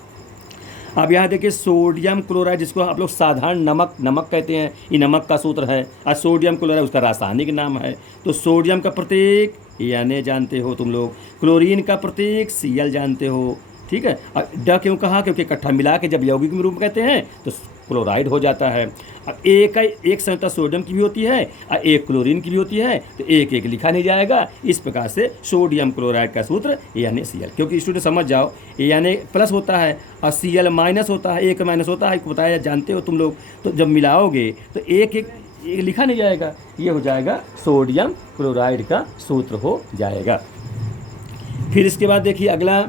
अब यहाँ देखिए सोडियम क्लोराइड, जिसको आप लोग साधारण नमक कहते हैं, ये नमक का सूत्र है, और सोडियम क्लोराइड उसका रासायनिक नाम है। तो सोडियम का प्रतीक Na जानते हो तुम लोग, क्लोरीन का प्रतीक Cl जानते हो। ठीक है, और ड क्यों कहा, क्योंकि इकट्ठा मिला के जब यौगिक में रूप कहते हैं तो क्लोराइड हो जाता है। अब एक संयुक्ता सोडियम की भी होती है और एक क्लोरीन की भी होती है, तो एक लिखा नहीं जाएगा। इस प्रकार से सोडियम क्लोराइड का सूत्र NaCl, क्योंकि स्टूडेंट समझ जाओ, Na+ होता है और Cl- होता है, एक माइनस होता है, बताया जानते हो तुम लोग। तो जब मिलाओगे तो एक लिखा नहीं जाएगा, ये हो जाएगा सोडियम क्लोराइड का सूत्र हो जाएगा। फिर इसके बाद देखिए अगला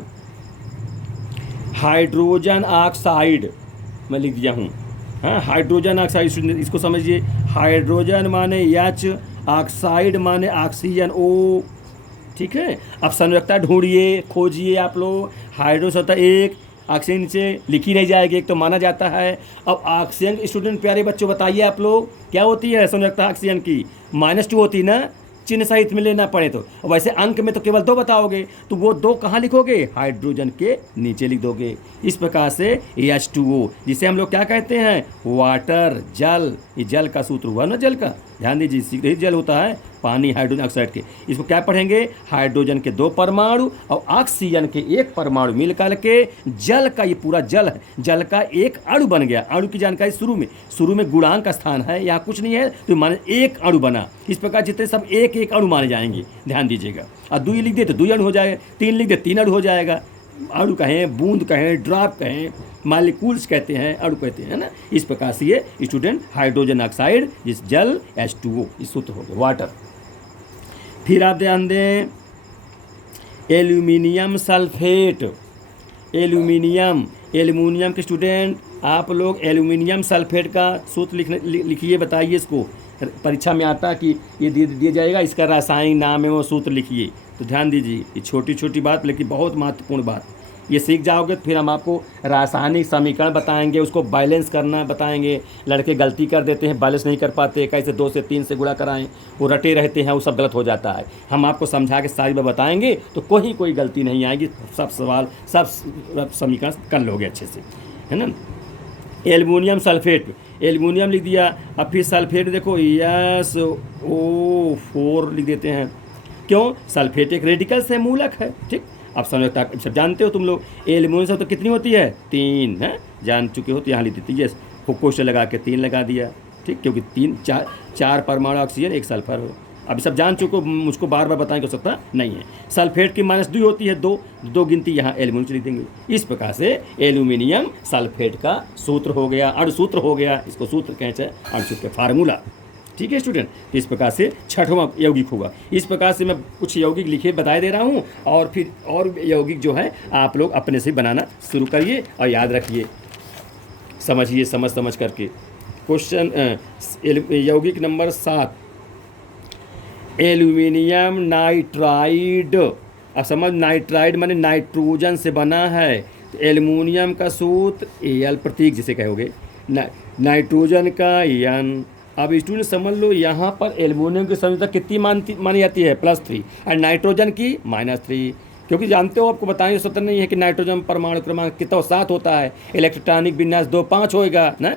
हाइड्रोजन ऑक्साइड, मैं लिख दिया हूँ, हाँ, हाइड्रोजन ऑक्साइड। इसको समझिए, हाइड्रोजन माने H, ऑक्साइड माने ऑक्सीजन O। ठीक है, अब संयुक्ता ढूंढिए, खोजिए आप लोग। हाइड्रोजन होता है एक, ऑक्सीजन नीचे लिखी नहीं जाएगी, एक तो माना जाता है। अब ऑक्सीजन स्टूडेंट प्यारे बच्चों बताइए आप लोग क्या होती है संयुक्ता ऑक्सीजन की, -2 होती ना, चिन्ह सहित में लेना पड़े तो। वैसे अंक में तो केवल 2 बताओगे, तो वो 2 कहाँ लिखोगे, हाइड्रोजन के नीचे लिख दोगे। इस प्रकार से H2O, जिसे हम लोग क्या कहते हैं, वाटर, जल। ये जल का सूत्र हुआ ना, जल का, ध्यान दीजिए, शीघ्र जल होता है पानी हाइड्रोजन ऑक्साइड के। इसको क्या पढ़ेंगे, हाइड्रोजन के 2 परमाणु और ऑक्सीजन के 1 परमाणु मिल करके जल का, ये पूरा जल है, जल का एक अणु बन गया। अणु की जानकारी शुरू में गुणांक का स्थान है, यहाँ कुछ नहीं है, तो माने 1 अणु बना। इस प्रकार जितने सब एक अणु माने जाएंगे, ध्यान दीजिएगा। और 2 लिख दे तो 2 अणु हो जाएगा, 3 लिख दे 3 अणु हो जाएगा। अणु कहें, बूंद कहें, ड्रॉप कहें, मालिक्यूल्स कहते हैं, अणु कहते हैं ना। इस प्रकार से ये स्टूडेंट हाइड्रोजन ऑक्साइड, जिस जल H2O, इस सूत्र हो गया वाटर। फिर आप ध्यान दें, एल्यूमिनियम सल्फेट, एल्यूमिनियम के स्टूडेंट आप लोग एल्यूमिनियम सल्फेट का सूत्र लिखिए, बताइए इसको। परीक्षा में आता कि ये दिया जाएगा, इसका रासायनिक नाम है वो सूत्र लिखिए। तो ध्यान दीजिए, ये छोटी छोटी बात लेकिन बहुत महत्वपूर्ण बात, ये सीख जाओगे तो फिर हम आपको रासायनिक समीकरण बताएंगे, उसको बैलेंस करना बताएंगे। लड़के गलती कर देते हैं, बैलेंस नहीं कर पाते, कैसे 2 से 3 से गुणा कराएं, वो रटे रहते हैं, वो सब गलत हो जाता है। हम आपको समझा के सारी बात बताएंगे तो कोई गलती नहीं आएगी, सब सवाल सब समीकरण कर लोगे अच्छे से, है ना। एल्युमिनियम सल्फेट, एल्युमिनियम लिख दिया, अब फिर सल्फेट देखो SO4 लिख देते हैं। क्यों? सल्फेट एक रेडिकल से मूलक है, ठीक। अब सब जानते हो तुम लोग, एल्युमिनियम से तो कितनी होती है? 3 है, जान चुके हो, तो यहाँ लिख देती है, क्वेश्चन लगा के 3 लगा दिया, ठीक, क्योंकि 4 परमाणु ऑक्सीजन 1 सल्फर हो। अब सब जान चुके हो, मुझको बार बार बताने की आवश्यकता नहीं है। सल्फेट की -2 होती है, 2 गिनती यहाँ एल्युमिनियम से लिख देंगे। इस प्रकार से एल्युमिनियम सल्फेट का सूत्र हो गया, अणुसूत्र हो गया, इसको सूत्र कहते हैं, अणुसूत्र फार्मूला, ठीक है स्टूडेंट। इस प्रकार से 6वां यौगिक होगा। इस प्रकार से मैं कुछ यौगिक लिखे बताए दे रहा हूँ, और फिर और यौगिक जो है आप लोग अपने से बनाना शुरू करिए और याद रखिए, समझिए, समझ करके। क्वेश्चन यौगिक नंबर 7, एल्यूमिनियम नाइट्राइड। अब समझ, नाइट्राइड माने नाइट्रोजन से बना है, तो एल्यूमिनियम का सूत्र Al प्रतीक जिसे कहोगे, नाइट्रोजन का N। अब स्टूडेंट समझ लो, यहाँ पर एल्यूमिनियम की सांद्रता कितनी मानी जाती है? +3, और नाइट्रोजन की -3, क्योंकि जानते हो, आपको बताने की जरूरत नहीं है कि नाइट्रोजन परमाणु क्रमांक कितना 7 होता है, इलेक्ट्रॉनिक विन्यास 2-5 होएगा ना।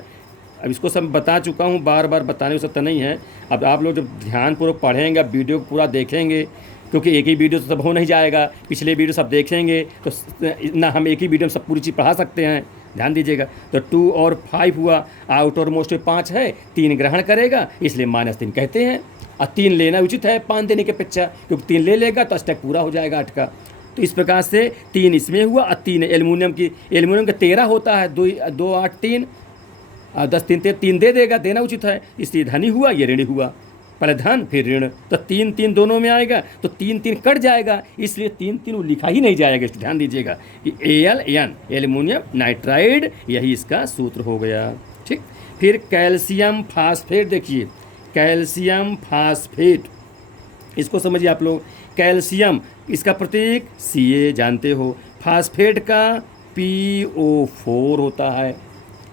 अब इसको सब बता चुका हूँ, बार बार बताने की जरूरत नहीं है। अब आप लोग जब ध्यानपूर्वक पढ़ेंगे, वीडियो को पूरा देखेंगे, क्योंकि एक ही वीडियो तो सब हो नहीं जाएगा, पिछले वीडियो सब देखेंगे तो ना हम एक ही वीडियो में सब पूरी चीज़ पढ़ा सकते हैं, ध्यान दीजिएगा। तो 2 और 5 हुआ, आउटर मोस्ट 5 है, 3 ग्रहण करेगा, इसलिए -3 कहते हैं। और 3 लेना उचित है 5 देने के पीछे, क्योंकि 3 ले लेगा तो स्टैक पूरा हो जाएगा 8 का। तो इस प्रकार से 3 इसमें हुआ, और 3 एल्यूमिनियम का 13 होता है, 2 8 3 10 3 दे देगा, देना उचित है, इसलिए धनी हुआ, ये ऋणी हुआ। पहले धन फिर ऋण, तो 3 दोनों में आएगा, तो 3 कट जाएगा, इसलिए 3 लिखा ही नहीं जाएगा। ध्यान दीजिएगा कि Al एल्यूमिनियम नाइट्राइड, यही इसका सूत्र हो गया, ठीक। फिर कैल्शियम फास्फेट, देखिए कैल्शियम फास्फेट, इसको समझिए आप लोग। कैल्शियम, इसका प्रतीक Ca जानते हो, फास्फेट का PO4 होता है,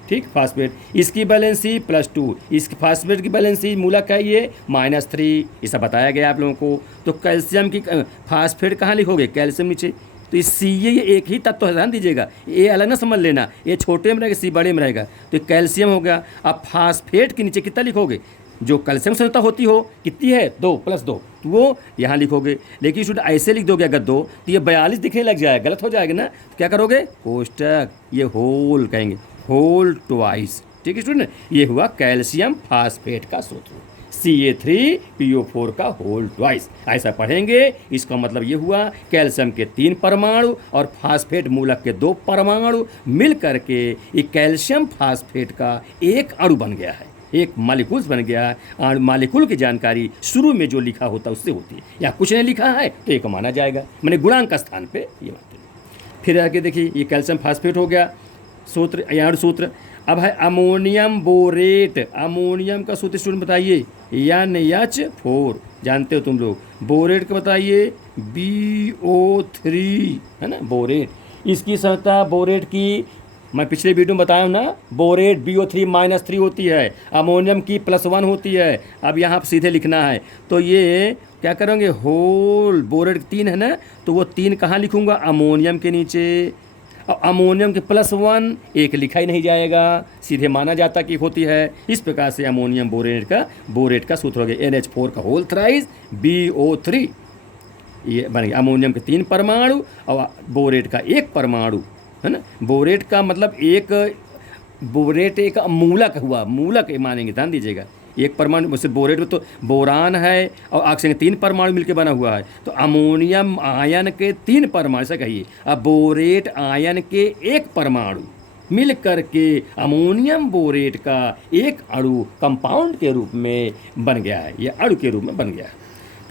ठीक। फास्फेट, इसकी बैलेंसी +2, इसकी फास्फेट की बैलेंसी मूलक है ये -3, ये सब बताया गया आप लोगों को। तो कैल्शियम की फास्फेट कहाँ लिखोगे? कैल्शियम नीचे, तो इस Ca ये एक ही तत्व है, ध्यान दीजिएगा, ये अलग ना समझ लेना, ये छोटे में रहेगा, C बड़े में रहेगा, तो कैल्शियम हो गया। अब फास्फेट के नीचे कितना लिखोगे? जो कैल्शियम सांद्रता होती हो कितनी है? 2 + 2, तो वो यहाँ लिखोगे। लेकिन स्टूडेंट ऐसे लिख दोगे अगर 2, तो ये 42 दिखने लग जाएगा, गलत हो जाएगा ना। तो क्या करोगे? कोष्टक, ये होल कहेंगे, होल ट्वाइस, ठीक है स्टूडेंट। ये हुआ कैल्शियम फास्फेट का सूत्र, Ca3PO4 का होल ट्वाइस, ऐसा पढ़ेंगे। इसका मतलब ये हुआ कैल्शियम के 3 परमाणु और फास्फेट मूलक के 2 परमाणु मिल करके ये कैल्शियम फास्फेट का एक अणु बन गया है, एक मालिक्यूल्स बन गया है। और मालिक्यूल की जानकारी शुरू में जो लिखा होता है उससे होती है, या कुछ नहीं लिखा है तो एक माना जाएगा, मैंने गुणांक का स्थान पे ये बात है। फिर आगे देखिए, ये कैल्शियम फास्फेट हो गया सूत्र, अणु सूत्र। अब है अमोनियम बोरेट, अमोनियम का सूत्र स्टूडेंट बताइए, NH4, जानते हो तुम लोग। बोरेट का बताइए, BO3, है ना, बोरेट। इसकी सांद्रता बोरेट की मैं पिछले वीडियो में बताया हूँ ना, बोरेट BO3 -3 होती है, अमोनियम की +1 होती है। अब यहाँ पर सीधे लिखना है, तो ये क्या करेंगे, होल बोरेट 3 है ना, तो वो 3 कहाँ लिखूँगा? अमोनियम के नीचे। और अमोनियम के +1 एक लिखा ही नहीं जाएगा, सीधे माना जाता कि होती है। इस प्रकार से अमोनियम बोरेट का सूत्र हो गया NH4 का होल थ्राइस BO3, ये बन गया। अमोनियम के 3 परमाणु और बोरेट का 1 परमाणु, है ना। बोरेट का मतलब बोरेट एक मूलक हुआ, मूलक मानेंगे, ध्यान दीजिएगा। 1 परमाणु उससे बोरेट में तो बोरान है और ऑक्सीजन 3 परमाणु मिलकर बना हुआ है, तो अमोनियम आयन के 3 परमाणु, ऐसा कहिए। अब बोरेट आयन के 1 परमाणु मिल करके अमोनियम बोरेट का एक अणु कंपाउंड के रूप में बन गया है, यह अणु के रूप में बन गया है।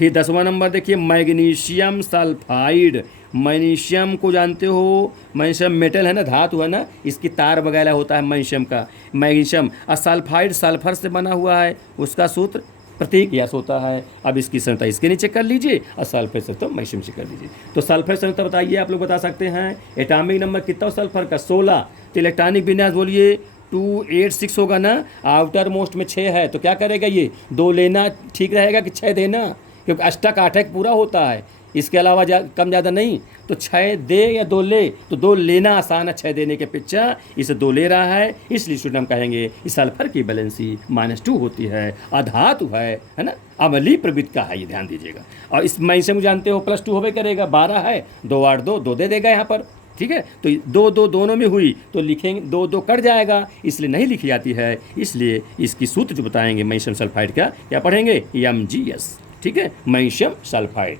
फिर 10वां नंबर देखिए मैग्नीशियम सल्फाइड। मैग्नीशियम को जानते हो, मैग्नीशियम मेटल है ना, धातु है ना, इसकी तार वगैरह होता है मैग्नीशियम का, मैग्नीशियम। और सल्फाइड सल्फर से बना हुआ है, उसका सूत्र प्रतीक यस होता है। अब इसकी संरचना इसके नीचे कर लीजिए और सल्फर से तो मैग्नीशियम से कर लीजिए। तो सल्फर संरचना बताइए, आप लोग बता सकते हैं। एटॉमिक नंबर कितना हो सल्फर का? 16। तो इलेक्ट्रॉनिक विन्यास बोलिए 286 होगा ना। आउटर मोस्ट में 6 है, तो क्या करेगा ये? 2 लेना ठीक रहेगा कि 6 देना? क्योंकि अष्टक आठक पूरा होता है, इसके अलावा कम ज़्यादा नहीं। तो 6 दे या 2 ले, तो 2 लेना आसान है 6 देने के अपेक्षा, इसे 2 ले रहा है, इसलिए स्टूडेंट हम कहेंगे इस सल्फर की वैलेंसी -2 होती है। अधातु है ना, अम्लीय प्रवृत्ति का है, ये ध्यान दीजिएगा। और इस मैग्नीशियम जानते हो +2 होबे करेगा, 12 है, 2 8 2 दे देगा यहाँ पर, ठीक है। तो 2 2 दोनों में हुई तो लिखेंगे 2 2 कट जाएगा, इसलिए नहीं लिखी जाती है। इसलिए इसकी सूत्र जो बताएंगे मैग्नीशियम सल्फाइड का, क्या पढ़ेंगे? MgS, ठीक है, मैग्नीशियम सल्फाइड।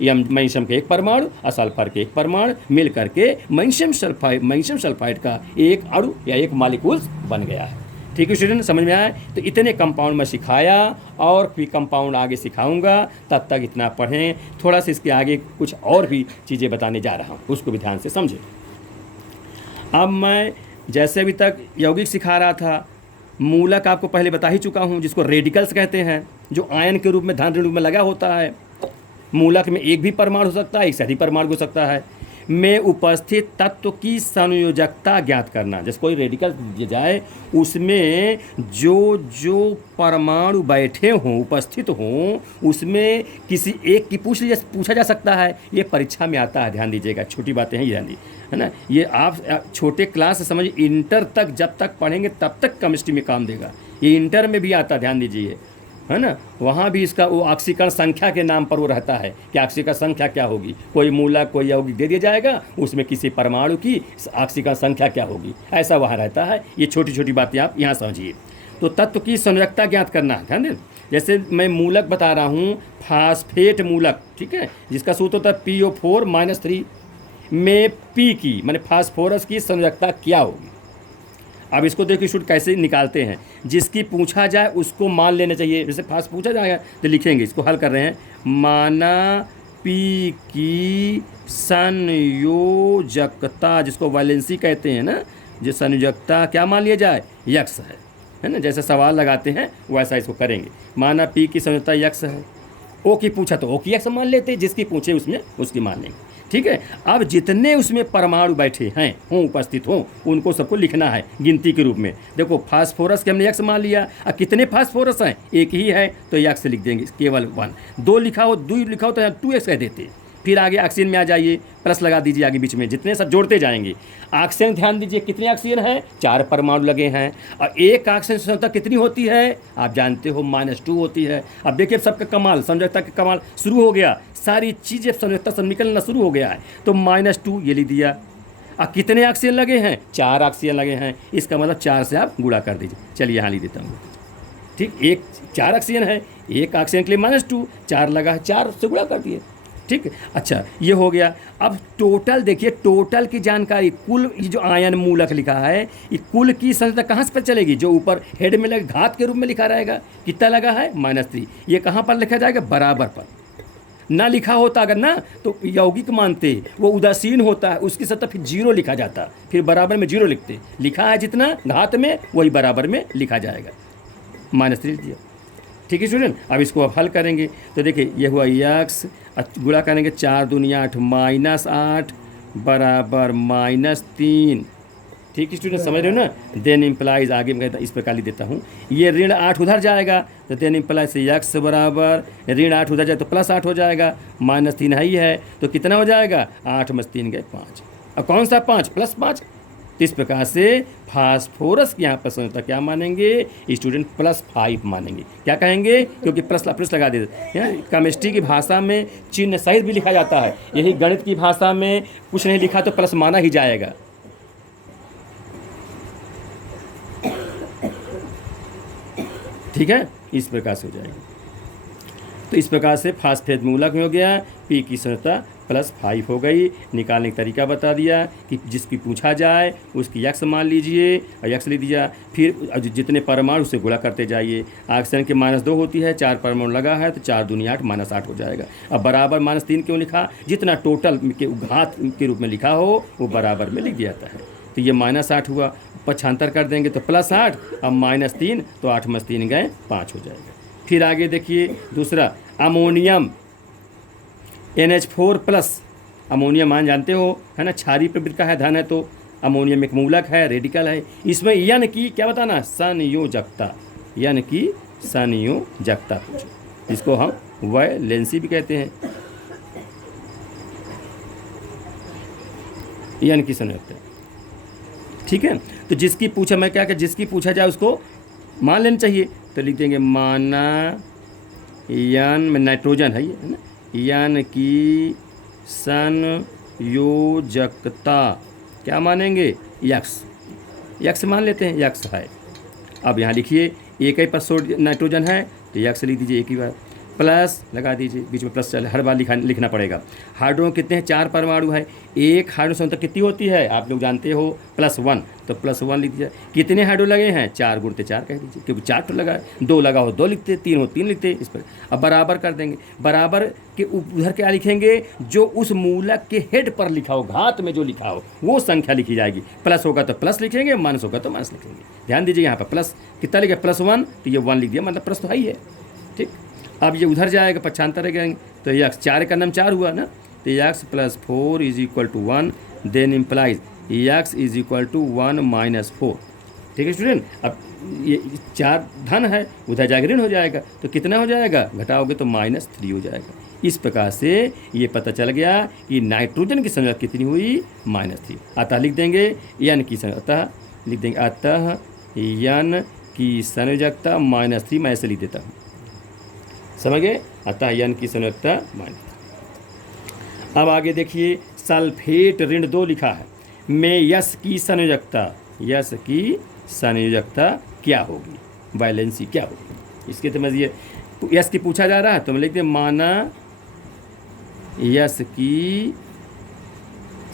मैग्नीशियम के एक परमाणु और सल्फर के एक परमाणु मिल करके मैग्नीशियम सल्फाइड का एक अणु या एक मॉलिक्यूल्स बन गया है। ठीक है स्टूडेंट, समझ में आया? तो इतने कंपाउंड मैं सिखाया और फिर कंपाउंड आगे सिखाऊंगा, तब तक इतना पढ़ें। थोड़ा सा इसके आगे कुछ और भी चीज़ें बताने जा रहा हूँ, उसको भी ध्यान से समझें। अब मैं जैसे अभी तक यौगिक सिखा रहा था, मूलक आपको पहले बता ही चुका हूँ, जिसको रेडिकल्स कहते हैं, जो आयन के रूप में धन रूप में लगा होता है। मूलक में एक भी परमाणु हो सकता है, एक से अधिक परमाणु हो सकता है, में उपस्थित तत्व की संयोजकता ज्ञात करना। जैसे कोई रेडिकल दिया जाए, उसमें जो परमाणु बैठे हों, उपस्थित हों, उसमें किसी एक की पूछा जा सकता है। ये परीक्षा में आता है, ध्यान दीजिएगा, छोटी बातें हैं ये, ध्यान दी है ना। ये आप छोटे क्लास से समझिए, इंटर तक जब तक पढ़ेंगे तब तक केमिस्ट्री में काम देगा। ये इंटर में भी आता, ध्यान दीजिए, है ना। वहाँ भी इसका वो ऑक्सीकरण संख्या के नाम पर वो रहता है कि ऑक्सीकरण संख्या क्या होगी। कोई मूलक कोई यौगिक दे दिया जाएगा, उसमें किसी परमाणु की ऑक्सीकरण संख्या क्या होगी, ऐसा वहाँ रहता है। ये छोटी छोटी बातें आप यहाँ समझिए। तो तत्व की संयोजकता ज्ञात करना, ध्यान दें। जैसे मैं मूलक बता रहा हूँ, फास्फेट मूलक, ठीक है, जिसका सूत्र होता है PO4 -3 में P की माने फास्फोरस की संयोजकता क्या होगी। अब इसको देखिए स्टूडेंट कैसे निकालते हैं। जिसकी पूछा जाए उसको मान लेना चाहिए। जैसे फास्ट पूछा जाएगा तो लिखेंगे, इसको हल कर रहे हैं, माना P की संयोजकता, जिसको वैलेंसी कहते हैं ना, जो संयोजकता क्या मान लिया जाए? यक्स है ना। जैसे सवाल लगाते हैं वैसा इसको करेंगे। माना P की संयोजकता यक्स है, O की पूछा तो O की यक्स मान लेते हैं, जिसकी पूछे उसमें उसकी मान लेंगे, ठीक है। अब जितने उसमें परमाणु बैठे हैं हों, उपस्थित हों, उनको सबको लिखना है गिनती के रूप में। देखो फास्फोरस के हमने यक्स मान लिया, और कितने फास्फोरस हैं? एक ही है, तो यक्स लिख देंगे, केवल 1। 2 लिखा हो, 2 लिखा हो तो 2x कह देते। फिर आगे ऑक्सीजन में आ जाइए, प्लस लगा दीजिए आगे बीच में, जितने सब जोड़ते जाएंगे। ऑक्सीजन ध्यान दीजिए, कितने ऑक्सीजन हैं? 4 परमाणु लगे हैं, और एक ऑक्सीजन संयोजकता कितनी होती है? आप जानते हो -2 होती है। अब देखिए सबका कमाल, संयोजकता का कमाल शुरू हो गया, सारी चीज़ें संयोजकता से निकलना शुरू हो गया है। तो -2 ये लिख दिया। अब कितने ऑक्सीजन लगे हैं? 4 ऑक्सीजन लगे हैं, इसका मतलब 4 से आप गुणा कर दीजिए। चलिए यहाँ लिख देता हूँ, ठीक। 4 ऑक्सीजन है, एक ऑक्सीजन के लिए -2, 4 लगा है, 4 से गुणा कर दिए, ठीक है। अच्छा ये हो गया। अब टोटल देखिए, टोटल की जानकारी, कुल ये जो आयन मूलक लिखा है, ये कुल की संख्या कहाँ से पता चलेगी? जो ऊपर हेड में लगे घात के रूप में लिखा रहेगा, कितना लगा है? -3। ये कहाँ पर लिखा जाएगा? बराबर पर। ना लिखा होता अगर ना, तो यौगिक मानते, वो उदासीन होता है, उसकी सतह फिर 0 लिखा जाता, फिर बराबर में 0 लिखते। लिखा है जितना घात में, वही बराबर में लिखा जाएगा। -3 दिया, ठीक है स्टूडेंट। अब इसको आप हल करेंगे तो देखिए ये हुआ यक्स, गुणा करेंगे 4 दूनी 8 -8 बराबर -3, ठीक है स्टूडेंट, समझ रहे हो ना। देन इम्प्लाइज, आगे मैं कहता इस प्रकार लिख देता हूँ, ये ऋण 8 उधर जाएगा, तो देन इम्प्लाइज से यक्स बराबर ऋण 8 उधर जाए तो +8 हो जाएगा, -3 है ही है, तो कितना हो जाएगा? 8 में 3 गए 5। अब कौन सा 5? +5। तो इस प्रकार से फास्फोरस की यहाँ पर संयोजकता क्या मानेंगे स्टूडेंट? +5 मानेंगे। क्या कहेंगे? क्योंकि प्लस लगा देते हैं। केमिस्ट्री की भाषा में चिन्ह सहित भी लिखा जाता है, यही गणित की भाषा में कुछ नहीं लिखा तो प्लस माना ही जाएगा। ठीक है, इस प्रकार से हो जाएगा। तो इस प्रकार से फास्फेट मूलक में हो गया, P की संयोजकता +5 हो गई। निकालने का तरीका बता दिया कि जिसकी पूछा जाए उसकी यक्स मान लीजिए और यक्स लिख दिया। फिर जितने परमाणु उससे गुणा करते जाइए। ऑक्सीजन के -2 होती है, 4 परमाणु लगा है तो 4 दूनी 8 -8 हो जाएगा। अब बराबर -3 क्यों लिखा? जितना टोटल के घात के रूप में लिखा हो वो बराबर में लिख दिया जाता है। तो ये -8 हुआ, पक्षांतर कर देंगे तो +8, अब -3 तो 8 में 3 गए 5 हो जाएगा। फिर आगे देखिए दूसरा अमोनियम NH4+। अमोनियम मान जानते हो है ना, क्षारीय प्रवृत्ति का है, धन है, तो अमोनियम एक मूलक है, रेडिकल है। इसमें यन की क्या बताना? संयोजकता। यन की संयोजकता पूछो, जिसको हम वैलेंसी भी कहते हैं। यन की संयोजकता, ठीक है। तो जिसकी पूछा, मैं क्या जिसकी पूछा जाए उसको मान लेना चाहिए। तो लिख देंगे माना यन में नाइट्रोजन है ये, है ना, यन की संयोजकता क्या मानेंगे? यक्स मान लेते हैं, यक्स है। अब यहाँ लिखिए एक ही पर नाइट्रोजन है तो यक्स लिख दीजिए, एक ही बार प्लस लगा दीजिए, बीच में प्लस चले, हर बार लिखना पड़ेगा। हाइड्रोजन कितने हैं? 4 परमाणु है। एक हाइड्रोजन संख्या कितनी होती है आप लोग जानते हो? +1, तो +1 लिख दिया। कितने हाइड्रो लगे हैं? 4 × 4 कह दीजिए, क्योंकि 4 तो लगा है। 2 लगा हो 2 लिखते, 3 हो 3 लिखते इस पर। अब बराबर कर देंगे। बराबर के उधर क्या लिखेंगे? जो उस मूलक के हेड पर लिखा हो, घात में जो लिखा हो वो संख्या लिखी जाएगी। प्लस होगा तो प्लस लिखेंगे, माइनस होगा तो माइनस लिखेंगे। ध्यान दीजिए यहाँ पर प्लस कितना लिखा? +1, तो ये 1 लिख दिया, मतलब प्लस तो है ही है, ठीक। अब ये उधर जाएगा, पक्षांतर करेंगे तो यक्स 4 का नाम 4 हुआ ना, तो यक्स +4 = 1, देन इम्प्लाइज यक्स = 1 - 4, ठीक है स्टूडेंट। अब ये 4 धन है, उधर जाकर ऋण हो जाएगा, तो कितना हो जाएगा? घटाओगे तो -3 हो जाएगा। इस प्रकार से ये पता चल गया कि नाइट्रोजन की संयोजकता कितनी हुई? -3। अतः लिख देंगे यन की संयोजकता, लिख देंगे अतः यन की संयोजकता -3, मैं ऐसे लिख देता हूँ, समझ गए? अतः यन की संयोजकता -3। अब आगे देखिए सल्फेट ऋण 2 लिखा है, में यस की संयोजकता, यस की संयोजकता क्या होगी? वैलेंसी क्या होगी? इसके समझिए, यस की पूछा जा रहा है तो हम लिखते हैं माना यस की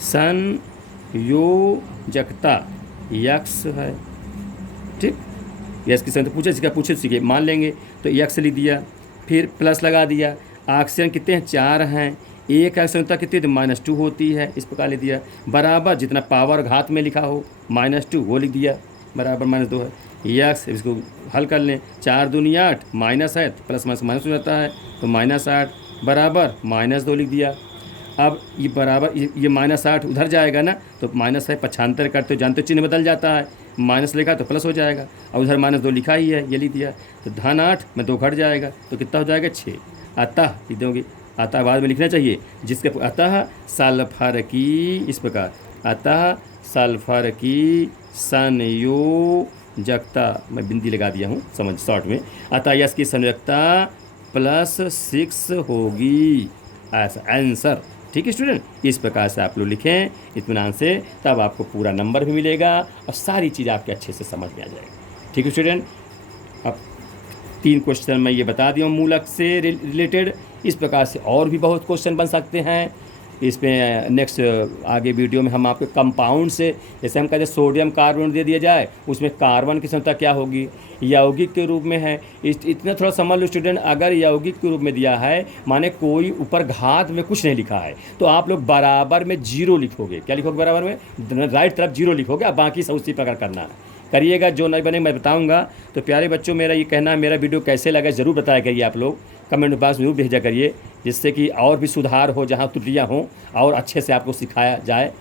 संयोजकता यक्स है, ठीक। यस की संयोजकता पूछे, इसका पूछे सीखे मान लेंगे, तो यक्स लिख दिया, फिर प्लस लगा दिया। ऑक्सीजन कितने हैं? 4 हैं। एक का संयोजकता कितनी? तो -2 होती है, इस प्रकार लिख दिया। बराबर जितना पावर घात में लिखा हो -2 वो लिख दिया, बराबर -2 है। यक्स, इसको हल कर लें, 4 दूनी 8, माइनस है तो प्लस माइनस हो जाता है, तो -8 बराबर -2 लिख दिया। अब ये बराबर ये -8 उधर जाएगा ना, तो माइनस है, पक्षांतर करते हो जानते हो चिन्ह बदल जाता है, माइनस लिखा तो प्लस हो जाएगा, और उधर -2 लिखा ही है, ये लिख दिया, तो धन 8 में 2 घट जाएगा, तो कितना हो जाएगा? 6। अतः लिख दोगे, अतः बाद में लिखना चाहिए, जिसके अतः सल्फर की, इस प्रकार अतः सल्फर की संयोजकता, मैं बिंदी लगा दिया हूँ समझ शॉर्ट में, अतः यस की संयोजकता +6 होगी, ऐसा आंसर, ठीक है स्टूडेंट। इस प्रकार से आप लोग लिखें इत्मीनान से, तब आपको पूरा नंबर भी मिलेगा और सारी चीज़ आपके अच्छे से समझ में आ जाएगी, ठीक है स्टूडेंट। अब 3 क्वेश्चन मैं ये बता दिया हूँ मूलक से रिलेटेड। इस प्रकार से और भी बहुत क्वेश्चन बन सकते हैं। इसमें नेक्स्ट आगे वीडियो में हम आपके कंपाउंड से, जैसे हम कहते हैं सोडियम कार्बोनेट दे दिया जाए, उसमें कार्बन की संख्या क्या होगी? यौगिक के रूप में है। इतना थोड़ा समझ लो स्टूडेंट, अगर यौगिक के रूप में दिया है, माने कोई ऊपर घात में कुछ नहीं लिखा है, तो आप लोग बराबर में 0 लिखोगे। क्या लिखोगे बराबर में? राइट तरफ 0 लिखोगे, अब बाकी सब उसी प्रकार करना है, करिएगा। जो नहीं बने मैं बताऊंगा। तो प्यारे बच्चों, मेरा ये कहना है, मेरा वीडियो कैसे लगा ज़रूर बताया करिए, आप लोग कमेंट बॉक्स में ज़रूर भेजा करिए, जिससे कि और भी सुधार हो, जहाँ त्रुटियाँ हों और अच्छे से आपको सिखाया जाए,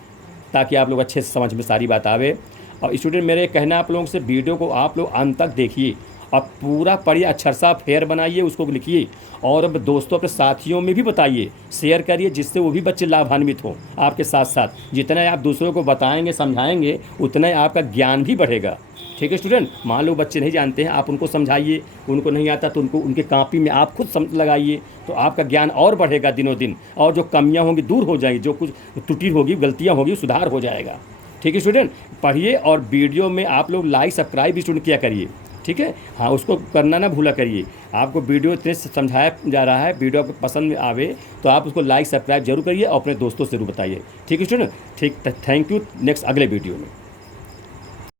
ताकि आप लोग अच्छे से समझ में सारी बात आवे। और स्टूडेंट, मेरे कहना आप लोगों से, वीडियो को आप लोग अंत तक देखिए और पूरा पढ़िए, अक्षरशः फेयर बनाइए, उसको लिखिए और दोस्तों अपने साथियों में भी बताइए, शेयर करिए, जिससे वो भी बच्चे लाभान्वित हों आपके साथ साथ। जितना आप दूसरों को बताएंगे, समझाएंगे, उतना ही आपका ज्ञान भी बढ़ेगा, ठीक है स्टूडेंट। मान लो बच्चे नहीं जानते हैं, आप उनको समझाइए, उनको नहीं आता तो उनको उनके कॉपी में आप खुद समझ लगाइए, तो आपका ज्ञान और बढ़ेगा दिनों दिन, और जो कमियां होंगी दूर हो जाएंगी, जो कुछ त्रुटि होगी, गलतियां होगी, सुधार हो जाएगा, ठीक है स्टूडेंट। पढ़िए और वीडियो में आप लोग लाइक सब्सक्राइब भी स्टूडेंट किया करिए, ठीक है। हाँ, उसको करना ना भूला करिए। आपको वीडियो इतने से समझाया जा रहा है, वीडियो आपको पसंद में आवे तो आप उसको लाइक सब्सक्राइब जरूर करिए और अपने दोस्तों से जरूर बताइए। ठीक है स्टूडेंट, ठीक, थैंक यू। नेक्स्ट अगले वीडियो में।